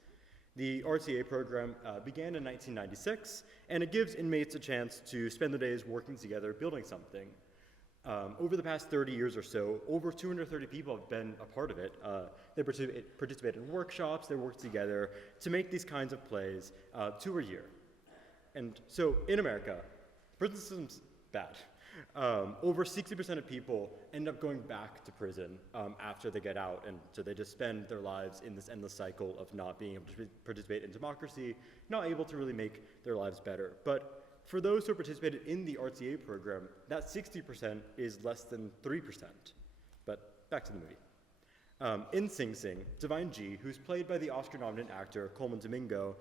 The RTA program began in 1996, and it gives inmates a chance to spend their days working together, building something. Over the past 30 years or so, over 230 people have been a part of it. They participate in workshops, they work together to make these kinds of plays 2 a year. And so in America, prison system's bad. Over 60% of people end up going back to prison after they get out, and so they just spend their lives in this endless cycle of not being able to participate in democracy, not able to really make their lives better. But for those who participated in the RTA program, that 60% is less than 3%. But back to the movie. In Sing Sing, Divine G, who's played by the Oscar-nominated actor Coleman Domingo,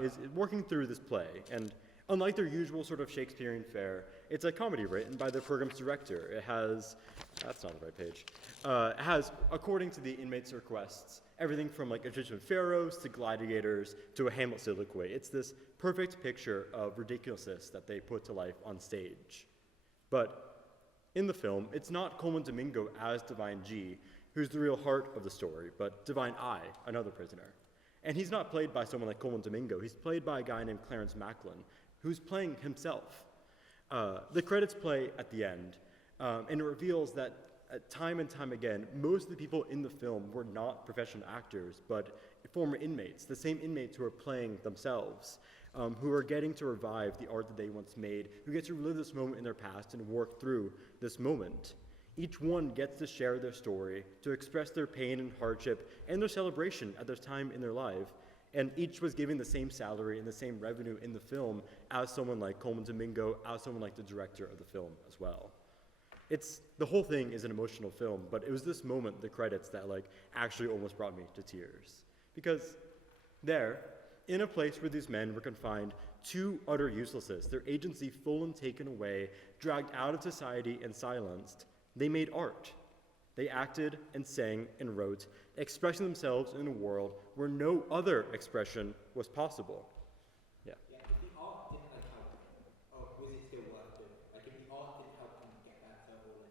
is working through this play, and unlike their usual sort of Shakespearean fare, it's a comedy written by the program's director. It has, that's not the right page, it has, according to the inmates' requests, everything from like Egyptian pharaohs to gladiators to a Hamlet soliloquy. It's this perfect picture of ridiculousness that they put to life on stage. But in the film, it's not Coleman Domingo as Divine G who's the real heart of the story, but Divine I, another prisoner. And he's not played by someone like Coleman Domingo. He's played by a guy named Clarence Macklin, who's playing himself. The credits play at the end, and it reveals that time and time again, most of the people in the film were not professional actors, but former inmates, the same inmates who are playing themselves, who are getting to revive the art that they once made, who get to relive this moment in their past and work through this moment. Each one gets to share their story, to express their pain and hardship and their celebration at their time in their life, and each was given the same salary and the same revenue in the film as someone like Coleman Domingo, as someone like the director of the film as well. The whole thing is an emotional film, but it was this moment, the credits, that like actually almost brought me to tears. Because there, in a place where these men were confined to utter uselessness, their agency full and taken away, dragged out of society and silenced, they made art. They acted and sang and wrote, expressing themselves in a world where no other expression was possible. Yeah. Yeah, if the art didn't like help, or was it still worth it? Like if the art didn't help them get back to all like,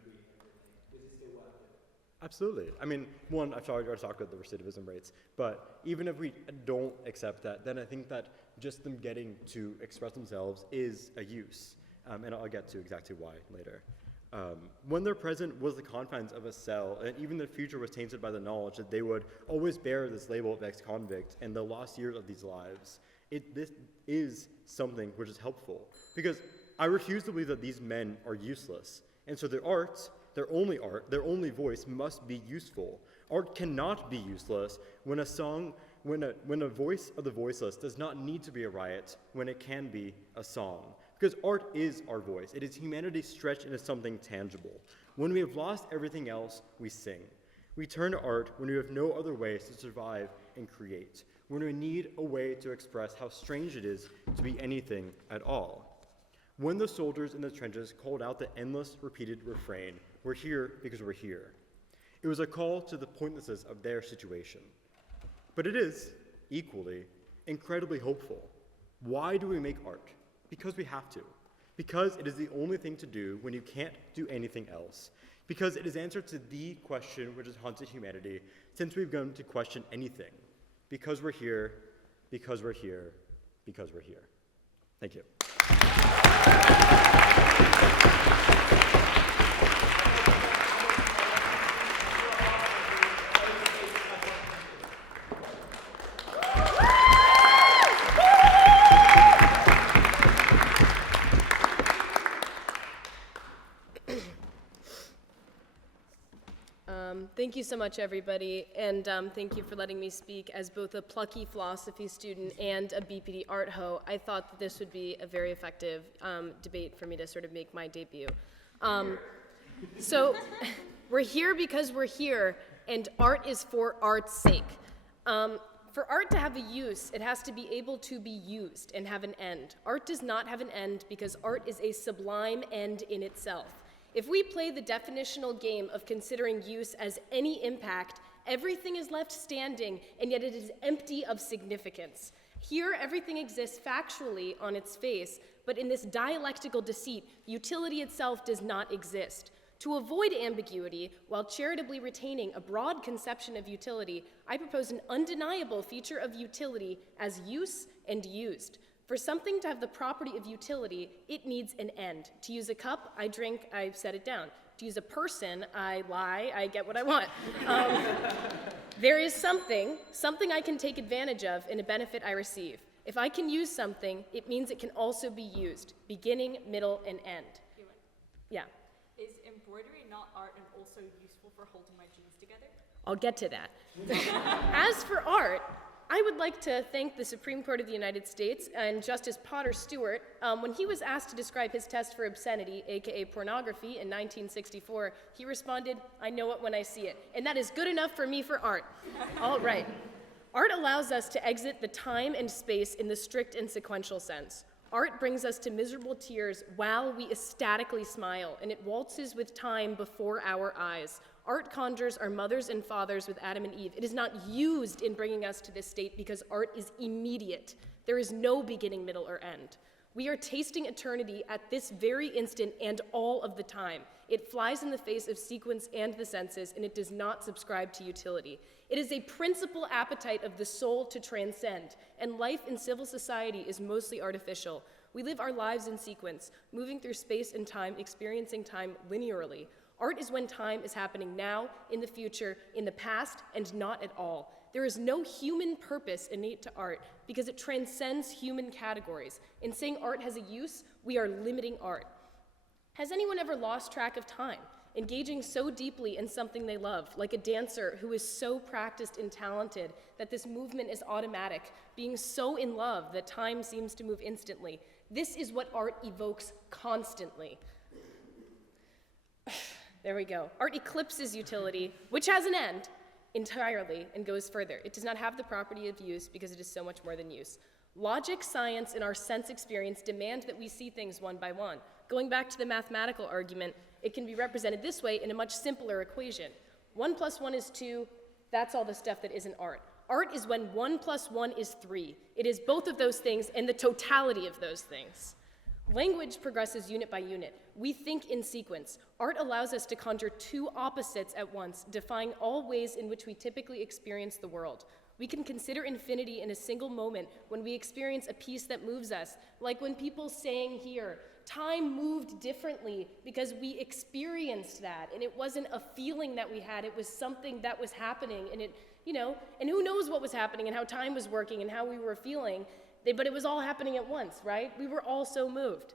grief and everything, was it still worth it? Absolutely. I mean, one, I've already talked about the recidivism rates, but even if we don't accept that, then I think that just them getting to express themselves is a use, and I'll get to exactly why later. When their present was the confines of a cell, and even their future was tainted by the knowledge that they would always bear this label of ex-convict and the lost years of these lives, this is something which is helpful. Because I refuse to believe that these men are useless, and so their art, their only voice must be useful. Art cannot be useless when a voice of the voiceless does not need to be a riot, when it can be a song. Because art is our voice. It is humanity stretched into something tangible. When we have lost everything else, we sing. We turn to art when we have no other ways to survive and create. When we need a way to express how strange it is to be anything at all. When the soldiers in the trenches called out the endless, repeated refrain, "We're here because we're here," it was a call to the pointlessness of their situation. But it is, equally, incredibly hopeful. Why do we make art? Because we have to. Because it is the only thing to do when you can't do anything else. Because it is answer to the question which has haunted humanity since we've begun to question anything. Because we're here, because we're here, because we're here. Thank you. Thank you so much, everybody, and thank you for letting me speak as both a plucky philosophy student and a BPD art ho. I thought that this would be a very effective debate for me to sort of make my debut. So we're here because we're here, and art is for art's sake. For art to have a use, it has to be able to be used and have an end. Art does not have an end because art is a sublime end in itself. If we play the definitional game of considering use as any impact, everything is left standing, and yet it is empty of significance. Here, everything exists factually on its face, but in this dialectical deceit, utility itself does not exist. To avoid ambiguity, while charitably retaining a broad conception of utility, I propose an undeniable feature of utility as use and used. For something to have the property of utility, it needs an end. To use a cup, I drink, I set it down. To use a person, I lie, I get what I want. There is something I can take advantage of and a benefit I receive. If I can use something, it means it can also be used, beginning, middle, and end. Yeah. Is embroidery not art and also useful for holding my jeans together? I'll get to that. As for art, I would like to thank the Supreme Court of the United States and Justice Potter Stewart. When he was asked to describe his test for obscenity, aka pornography, in 1964, he responded, "I know it when I see it." And that is good enough for me for art. All right. Art allows us to exit the time and space in the strict and sequential sense. Art brings us to miserable tears while we ecstatically smile, and it waltzes with time before our eyes. Art conjures our mothers and fathers with Adam and Eve. It is not used in bringing us to this state because art is immediate. There is no beginning, middle, or end. We are tasting eternity at this very instant and all of the time. It flies in the face of sequence and the senses, and it does not subscribe to utility. It is a principal appetite of the soul to transcend, and life in civil society is mostly artificial. We live our lives in sequence, moving through space and time, experiencing time linearly. Art is when time is happening now, in the future, in the past, and not at all. There is no human purpose innate to art because it transcends human categories. In saying art has a use, we are limiting art. Has anyone ever lost track of time, engaging so deeply in something they love, like a dancer who is so practiced and talented that this movement is automatic, being so in love that time seems to move instantly? This is what art evokes constantly. There we go. Art eclipses utility, which has an end, entirely, and goes further. It does not have the property of use because it is so much more than use. Logic, science, and our sense experience demand that we see things one by one. Going back to the mathematical argument, it can be represented this way in a much simpler equation. 1 + 1 is 2. That's all the stuff that isn't art. Art is when 1 + 1 is 3. It is both of those things and the totality of those things. Language progresses unit by unit. We think in sequence. Art allows us to conjure two opposites at once, defying all ways in which we typically experience the world. We can consider infinity in a single moment when we experience a piece that moves us, like when people sang here, time moved differently because we experienced that, and it wasn't a feeling that we had, it was something that was happening, and it, and who knows what was happening and how time was working and how we were feeling. But it was all happening at once, right? We were all so moved.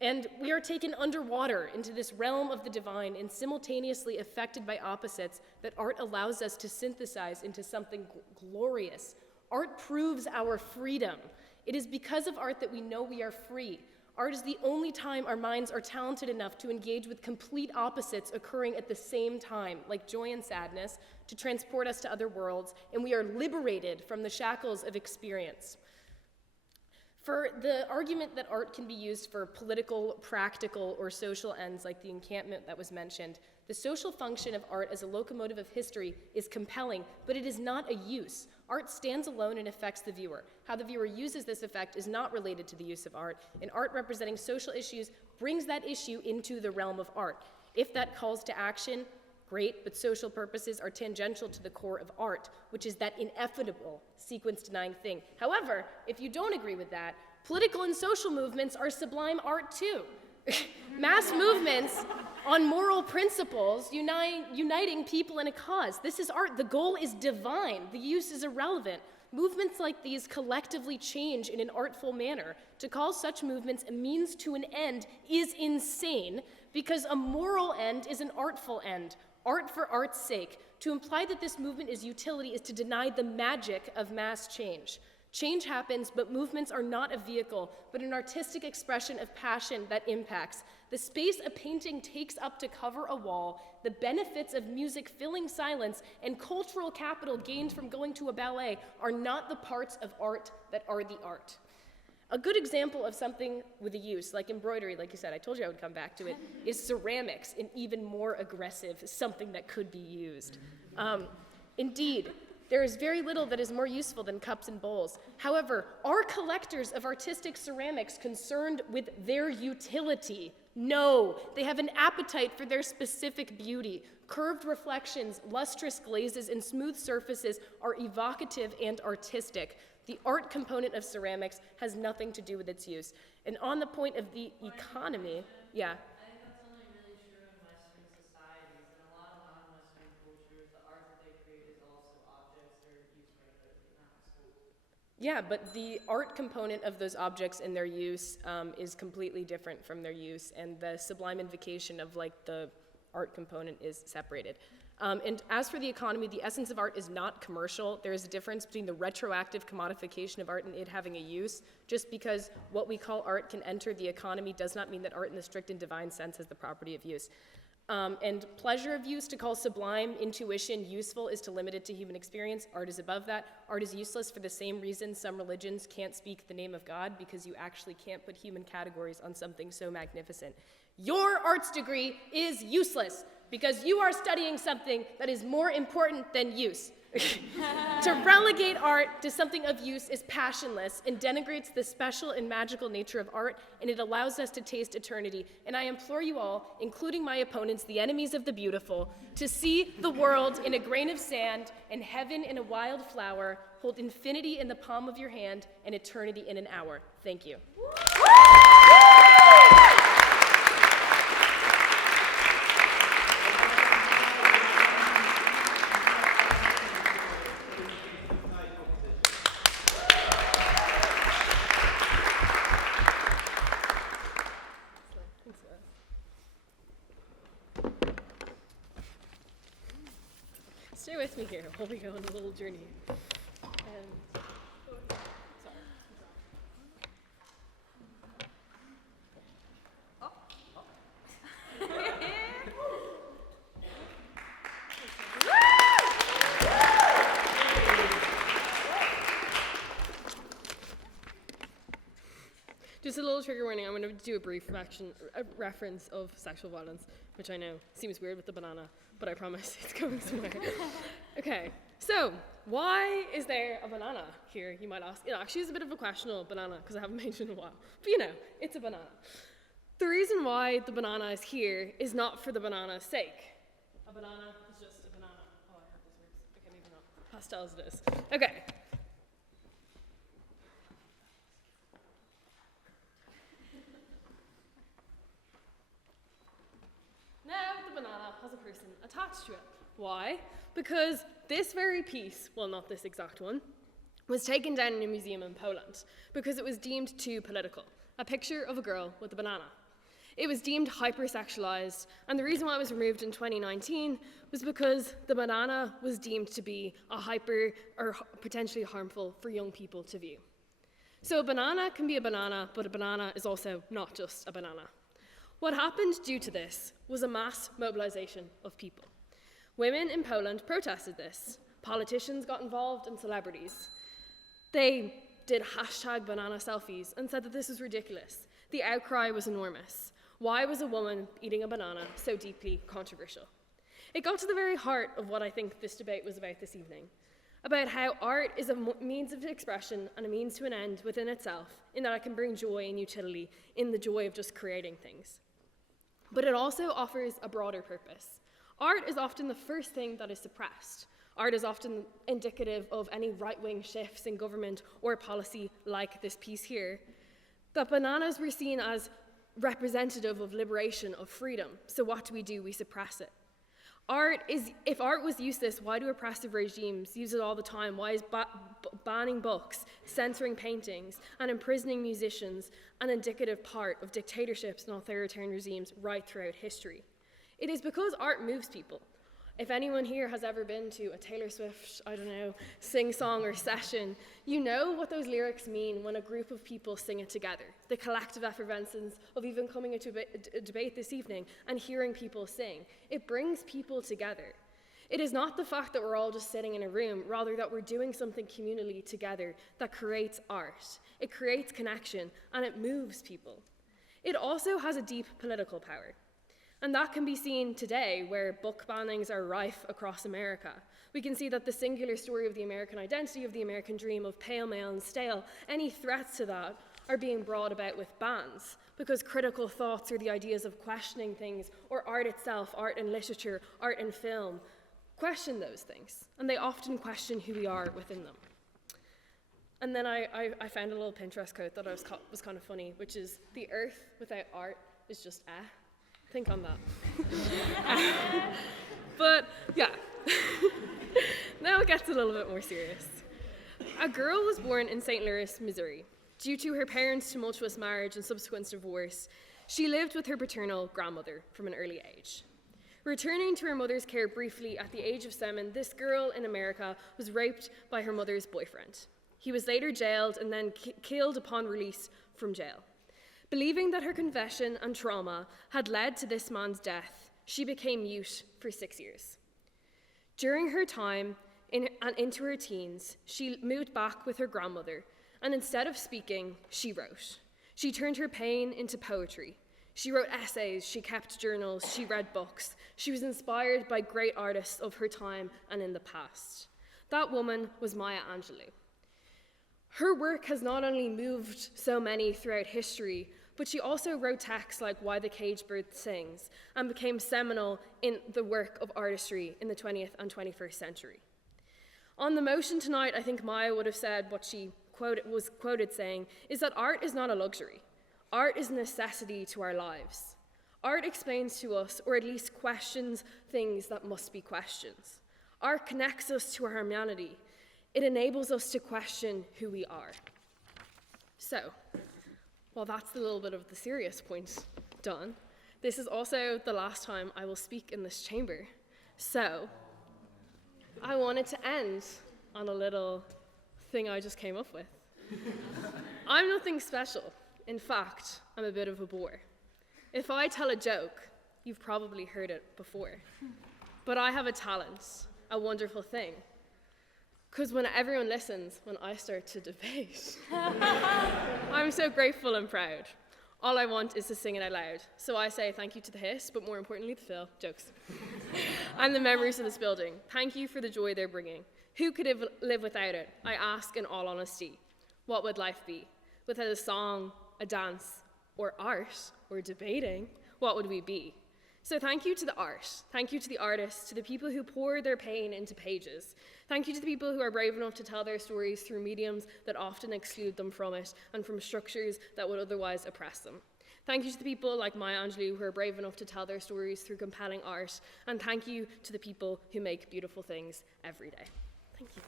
And we are taken underwater into this realm of the divine and simultaneously affected by opposites that art allows us to synthesize into something glorious. Art proves our freedom. It is because of art that we know we are free. Art is the only time our minds are talented enough to engage with complete opposites occurring at the same time, like joy and sadness, to transport us to other worlds, and we are liberated from the shackles of experience. For the argument that art can be used for political, practical, or social ends, like the encampment that was mentioned, the social function of art as a locomotive of history is compelling, but it is not a use. Art stands alone and affects the viewer. How the viewer uses this effect is not related to the use of art, and art representing social issues brings that issue into the realm of art. If that calls to action, great, but social purposes are tangential to the core of art, which is that ineffable sequence-denying thing. However, if you don't agree with that, political and social movements are sublime art too. Mass movements on moral principles uniting people in a cause. This is art. The goal is divine. The use is irrelevant. Movements like these collectively change in an artful manner. To call such movements a means to an end is insane because a moral end is an artful end. Art for art's sake. To imply that this movement is utility is to deny the magic of mass change. Change happens, but movements are not a vehicle, but an artistic expression of passion that impacts. The space a painting takes up to cover a wall, the benefits of music filling silence, and cultural capital gained from going to a ballet are not the parts of art that are the art. A good example of something with a use, like embroidery, like you said, I told you I would come back to it, is ceramics, an even more aggressive something that could be used. Indeed, there is very little that is more useful than cups and bowls. However, are collectors of artistic ceramics concerned with their utility? No, they have an appetite for their specific beauty. Curved reflections, lustrous glazes, and smooth surfaces are evocative and artistic. The art component of ceramics has nothing to do with its use. And on the point of the economy, yeah. I think that's only really true in Western societies. In a lot of non-Western cultures, the art that they create is also objects that are used regularly in household. Yeah, but the art component of those objects and their use is completely different from their use, and the sublime invocation of like the art component is separated. And as for the economy, the essence of art is not commercial. There is a difference between the retroactive commodification of art and it having a use. Just because what we call art can enter the economy does not mean that art in the strict and divine sense has the property of use. And pleasure of use, to call sublime intuition useful, is to limit it to human experience. Art is above that. Art is useless for the same reason some religions can't speak the name of God, because you actually can't put human categories on something so magnificent. Your arts degree is useless because you are studying something that is more important than use. To relegate art to something of use is passionless and denigrates the special and magical nature of art, and it allows us to taste eternity. And I implore you all, including my opponents, the enemies of the beautiful, to see the world in a grain of sand and heaven in a wild flower, hold infinity in the palm of your hand and eternity in an hour. Thank you. Stay with me here while we go on a little journey. Just a little trigger warning, I'm going to do a brief reference of sexual violence, which I know seems weird with the banana, but I promise it's going somewhere. Okay, so why is there a banana here, you might ask? It actually is a bit of a questionable banana, because I haven't made it in a while. But you know, it's a banana. The reason why the banana is here is not for the banana's sake. A banana is just a banana. Oh, I hope this works. Okay, maybe not. Pastels it is. Okay. Now the banana has a person attached to it. Why? Because this very piece, well, not this exact one, was taken down in a museum in Poland because it was deemed too political. A picture of a girl with a banana. It was deemed hypersexualized, and the reason why it was removed in 2019 was because the banana was deemed to be a hyper or potentially harmful for young people to view. So a banana can be a banana, but a banana is also not just a banana. What happened due to this was a mass mobilization of people. Women in Poland protested this. Politicians got involved and celebrities. They did hashtag banana selfies and said that this was ridiculous. The outcry was enormous. Why was a woman eating a banana so deeply controversial? It got to the very heart of what I think this debate was about this evening, about how art is a means of expression and a means to an end within itself, in that it can bring joy and utility in the joy of just creating things. But it also offers a broader purpose. Art is often the first thing that is suppressed. Art is often indicative of any right-wing shifts in government or policy like this piece here. That bananas were seen as representative of liberation, of freedom. So what do? We suppress it. If art was useless, why do oppressive regimes use it all the time? Why is banning books, censoring paintings, and imprisoning musicians an indicative part of dictatorships and authoritarian regimes right throughout history? It is because art moves people. If anyone here has ever been to a Taylor Swift, sing-song or session, you know what those lyrics mean when a group of people sing it together. The collective effervescence of even coming into a debate this evening and hearing people sing. It brings people together. It is not the fact that we're all just sitting in a room, rather that we're doing something communally together that creates art. It creates connection and it moves people. It also has a deep political power. And that can be seen today, where book bannings are rife across America. We can see that the singular story of the American identity, of the American dream, of pale, male, and stale, any threats to that are being brought about with bans, because critical thoughts or the ideas of questioning things, or art itself, art and literature, art and film, question those things, and they often question who we are within them. And then I found a little Pinterest quote that was kind of funny, which is, the earth without art is just Think on that. But yeah, now it gets a little bit more serious. A girl was born in St. Louis, Missouri. Due to her parents' tumultuous marriage and subsequent divorce, she lived with her paternal grandmother from an early age. Returning to her mother's care briefly at the age of 7, this girl in America was raped by her mother's boyfriend. He was later jailed and then killed upon release from jail. Believing that her confession and trauma had led to this man's death, she became mute for 6 years. During her time and into her teens, she moved back with her grandmother, and instead of speaking, she wrote. She turned her pain into poetry. She wrote essays, she kept journals, she read books. She was inspired by great artists of her time and in the past. That woman was Maya Angelou. Her work has not only moved so many throughout history, but she also wrote texts like Why the Caged Bird Sings and became seminal in the work of artistry in the 20th and 21st century. On the motion tonight, I think Maya would have said what she was quoted saying, is that art is not a luxury. Art is a necessity to our lives. Art explains to us, or at least questions things that must be questioned. Art connects us to our humanity. It enables us to question who we are. So, well, that's a little bit of the serious point done. This is also the last time I will speak in this chamber. So, I wanted to end on a little thing I just came up with. I'm nothing special. In fact, I'm a bit of a bore. If I tell a joke, you've probably heard it before. But I have a talent, a wonderful thing. Because when everyone listens, when I start to debate, I'm so grateful and proud. All I want is to sing it out loud. So I say thank you to the Hist, but more importantly, the Phil, jokes, and the members of this building. Thank you for the joy they're bringing. Who could live without it? I ask in all honesty. What would life be? Without a song, a dance, or art, or debating, what would we be? So thank you to the art. Thank you to the artists, to the people who pour their pain into pages. Thank you to the people who are brave enough to tell their stories through mediums that often exclude them from it and from structures that would otherwise oppress them. Thank you to the people like Maya Angelou who are brave enough to tell their stories through compelling art. And thank you to the people who make beautiful things every day. Thank you.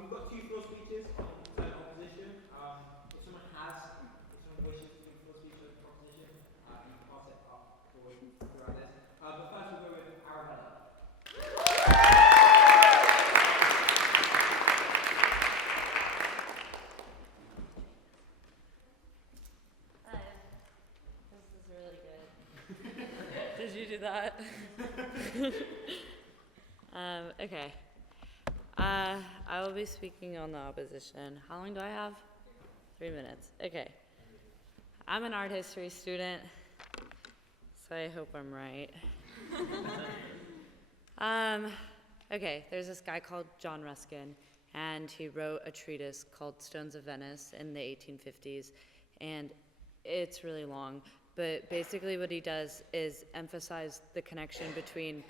We've got 2 floor speeches on opposition. If someone wishes to do a floor speech on opposition, you can pass it up throughout this. But first we'll go with Arabella. Hi. This is really good. Did you do that? Okay. I will be speaking on the opposition. How long do I have? 3 minutes. Okay. I'm an art history student, so I hope I'm right. Okay, there's this guy called John Ruskin, and he wrote a treatise called Stones of Venice in the 1850s, and it's really long, but basically what he does is emphasize the connection between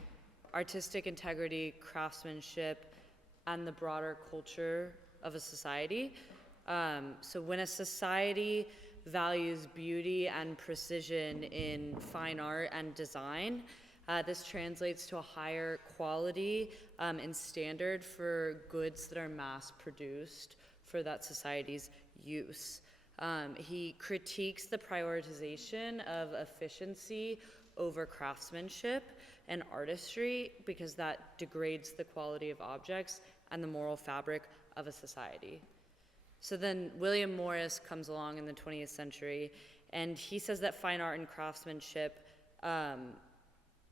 artistic integrity, craftsmanship, and the broader culture of a society. So when a society values beauty and precision in fine art and design, this translates to a higher quality and standard for goods that are mass-produced for that society's use. He critiques the prioritization of efficiency over craftsmanship and artistry because that degrades the quality of objects and the moral fabric of a society. So then William Morris comes along in the 20th century, and he says that fine art and craftsmanship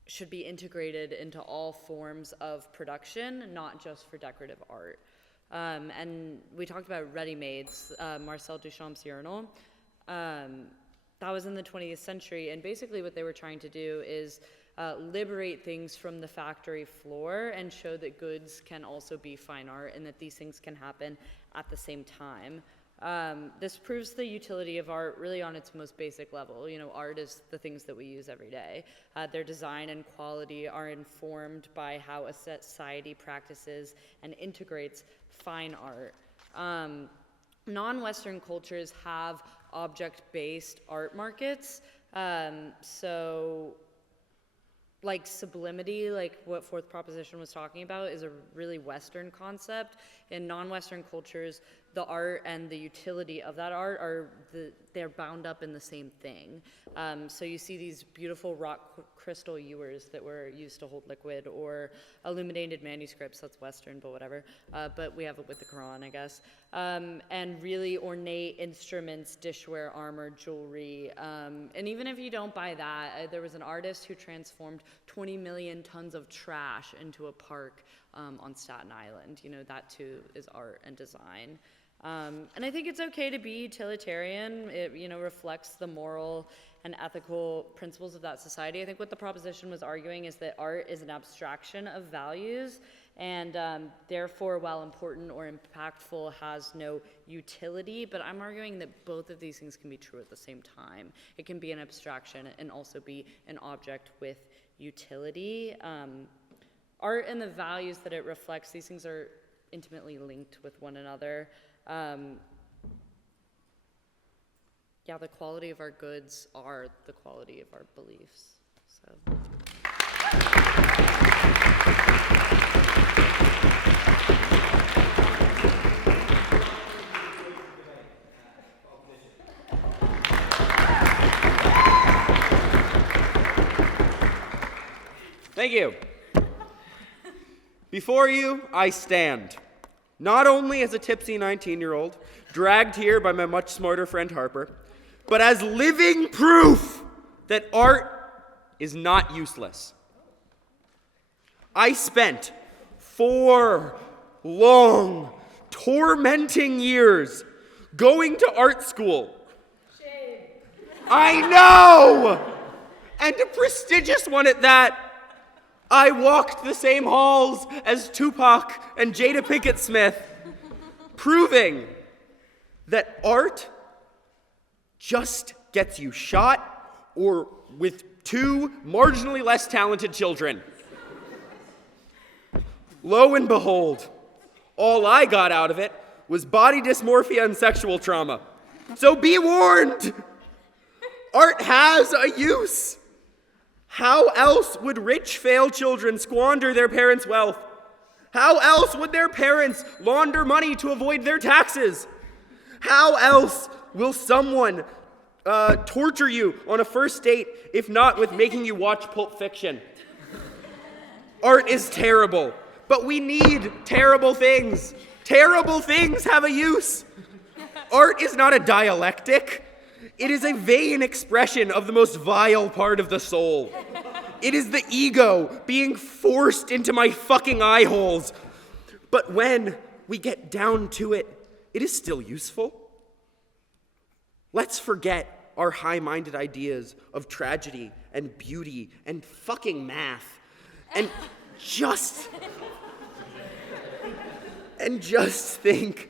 should be integrated into all forms of production, not just for decorative art. And we talked about ready-mades, Marcel Duchamp's urinal. that was in the 20th century, and basically what they were trying to do is liberate things from the factory floor and show that goods can also be fine art and that these things can happen at the same time. This proves the utility of art really on its most basic level. You know, art is the things that we use every day. Their design and quality are informed by how a society practices and integrates fine art. Non-Western cultures have object-based art markets. So like sublimity, like what fourth proposition was talking about, is a really Western concept. In non-Western cultures, the art and the utility of that art they're bound up in the same thing. So you see these beautiful rock crystal ewers that were used to hold liquid, or illuminated manuscripts, that's Western, but whatever. But we have it with the Quran, I guess. And really ornate instruments, dishware, armor, jewelry. And even if you don't buy that, there was an artist who transformed 20 million tons of trash into a park on Staten Island. You know, that too is art and design. And I think it's okay to be utilitarian. It, you know, reflects the moral and ethical principles of that society. I think what the proposition was arguing is that art is an abstraction of values, and therefore, while important or impactful, has no utility. But I'm arguing that both of these things can be true at the same time. It can be an abstraction and also be an object with utility. Art and the values that it reflects, these things are intimately linked with one another. Yeah, the quality of our goods are the quality of our beliefs. So. Thank you. Before you, I stand, not only as a tipsy 19-year-old, dragged here by my much smarter friend Harper, but as living proof that art is not useless. I spent 4 long, tormenting years going to art school. Shame. I know! And a prestigious one at that. I walked the same halls as Tupac and Jada Pinkett Smith, proving that art just gets you shot or with 2 marginally less talented children. Lo and behold, all I got out of it was body dysmorphia and sexual trauma. So be warned! Art has a use. How else would rich, failed children squander their parents' wealth? How else would their parents launder money to avoid their taxes? How else will someone torture you on a first date, if not with making you watch Pulp Fiction? Art is terrible, but we need terrible things. Terrible things have a use. Art is not a dialectic. It is a vain expression of the most vile part of the soul. It is the ego being forced into my fucking eye holes. But when we get down to it, it is still useful. Let's forget our high-minded ideas of tragedy and beauty and fucking math and just think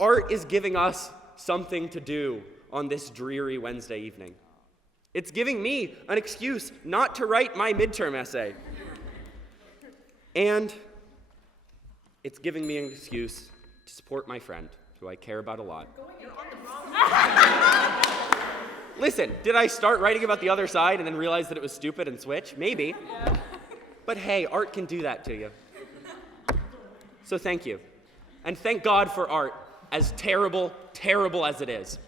art is giving us something to do on this dreary Wednesday evening. It's giving me an excuse not to write my midterm essay. And it's giving me an excuse to support my friend, who I care about a lot. Listen, did I start writing about the other side and then realize that it was stupid and switch? Maybe. Yeah. But hey, art can do that to you. So thank you. And thank God for art, as terrible, terrible as it is.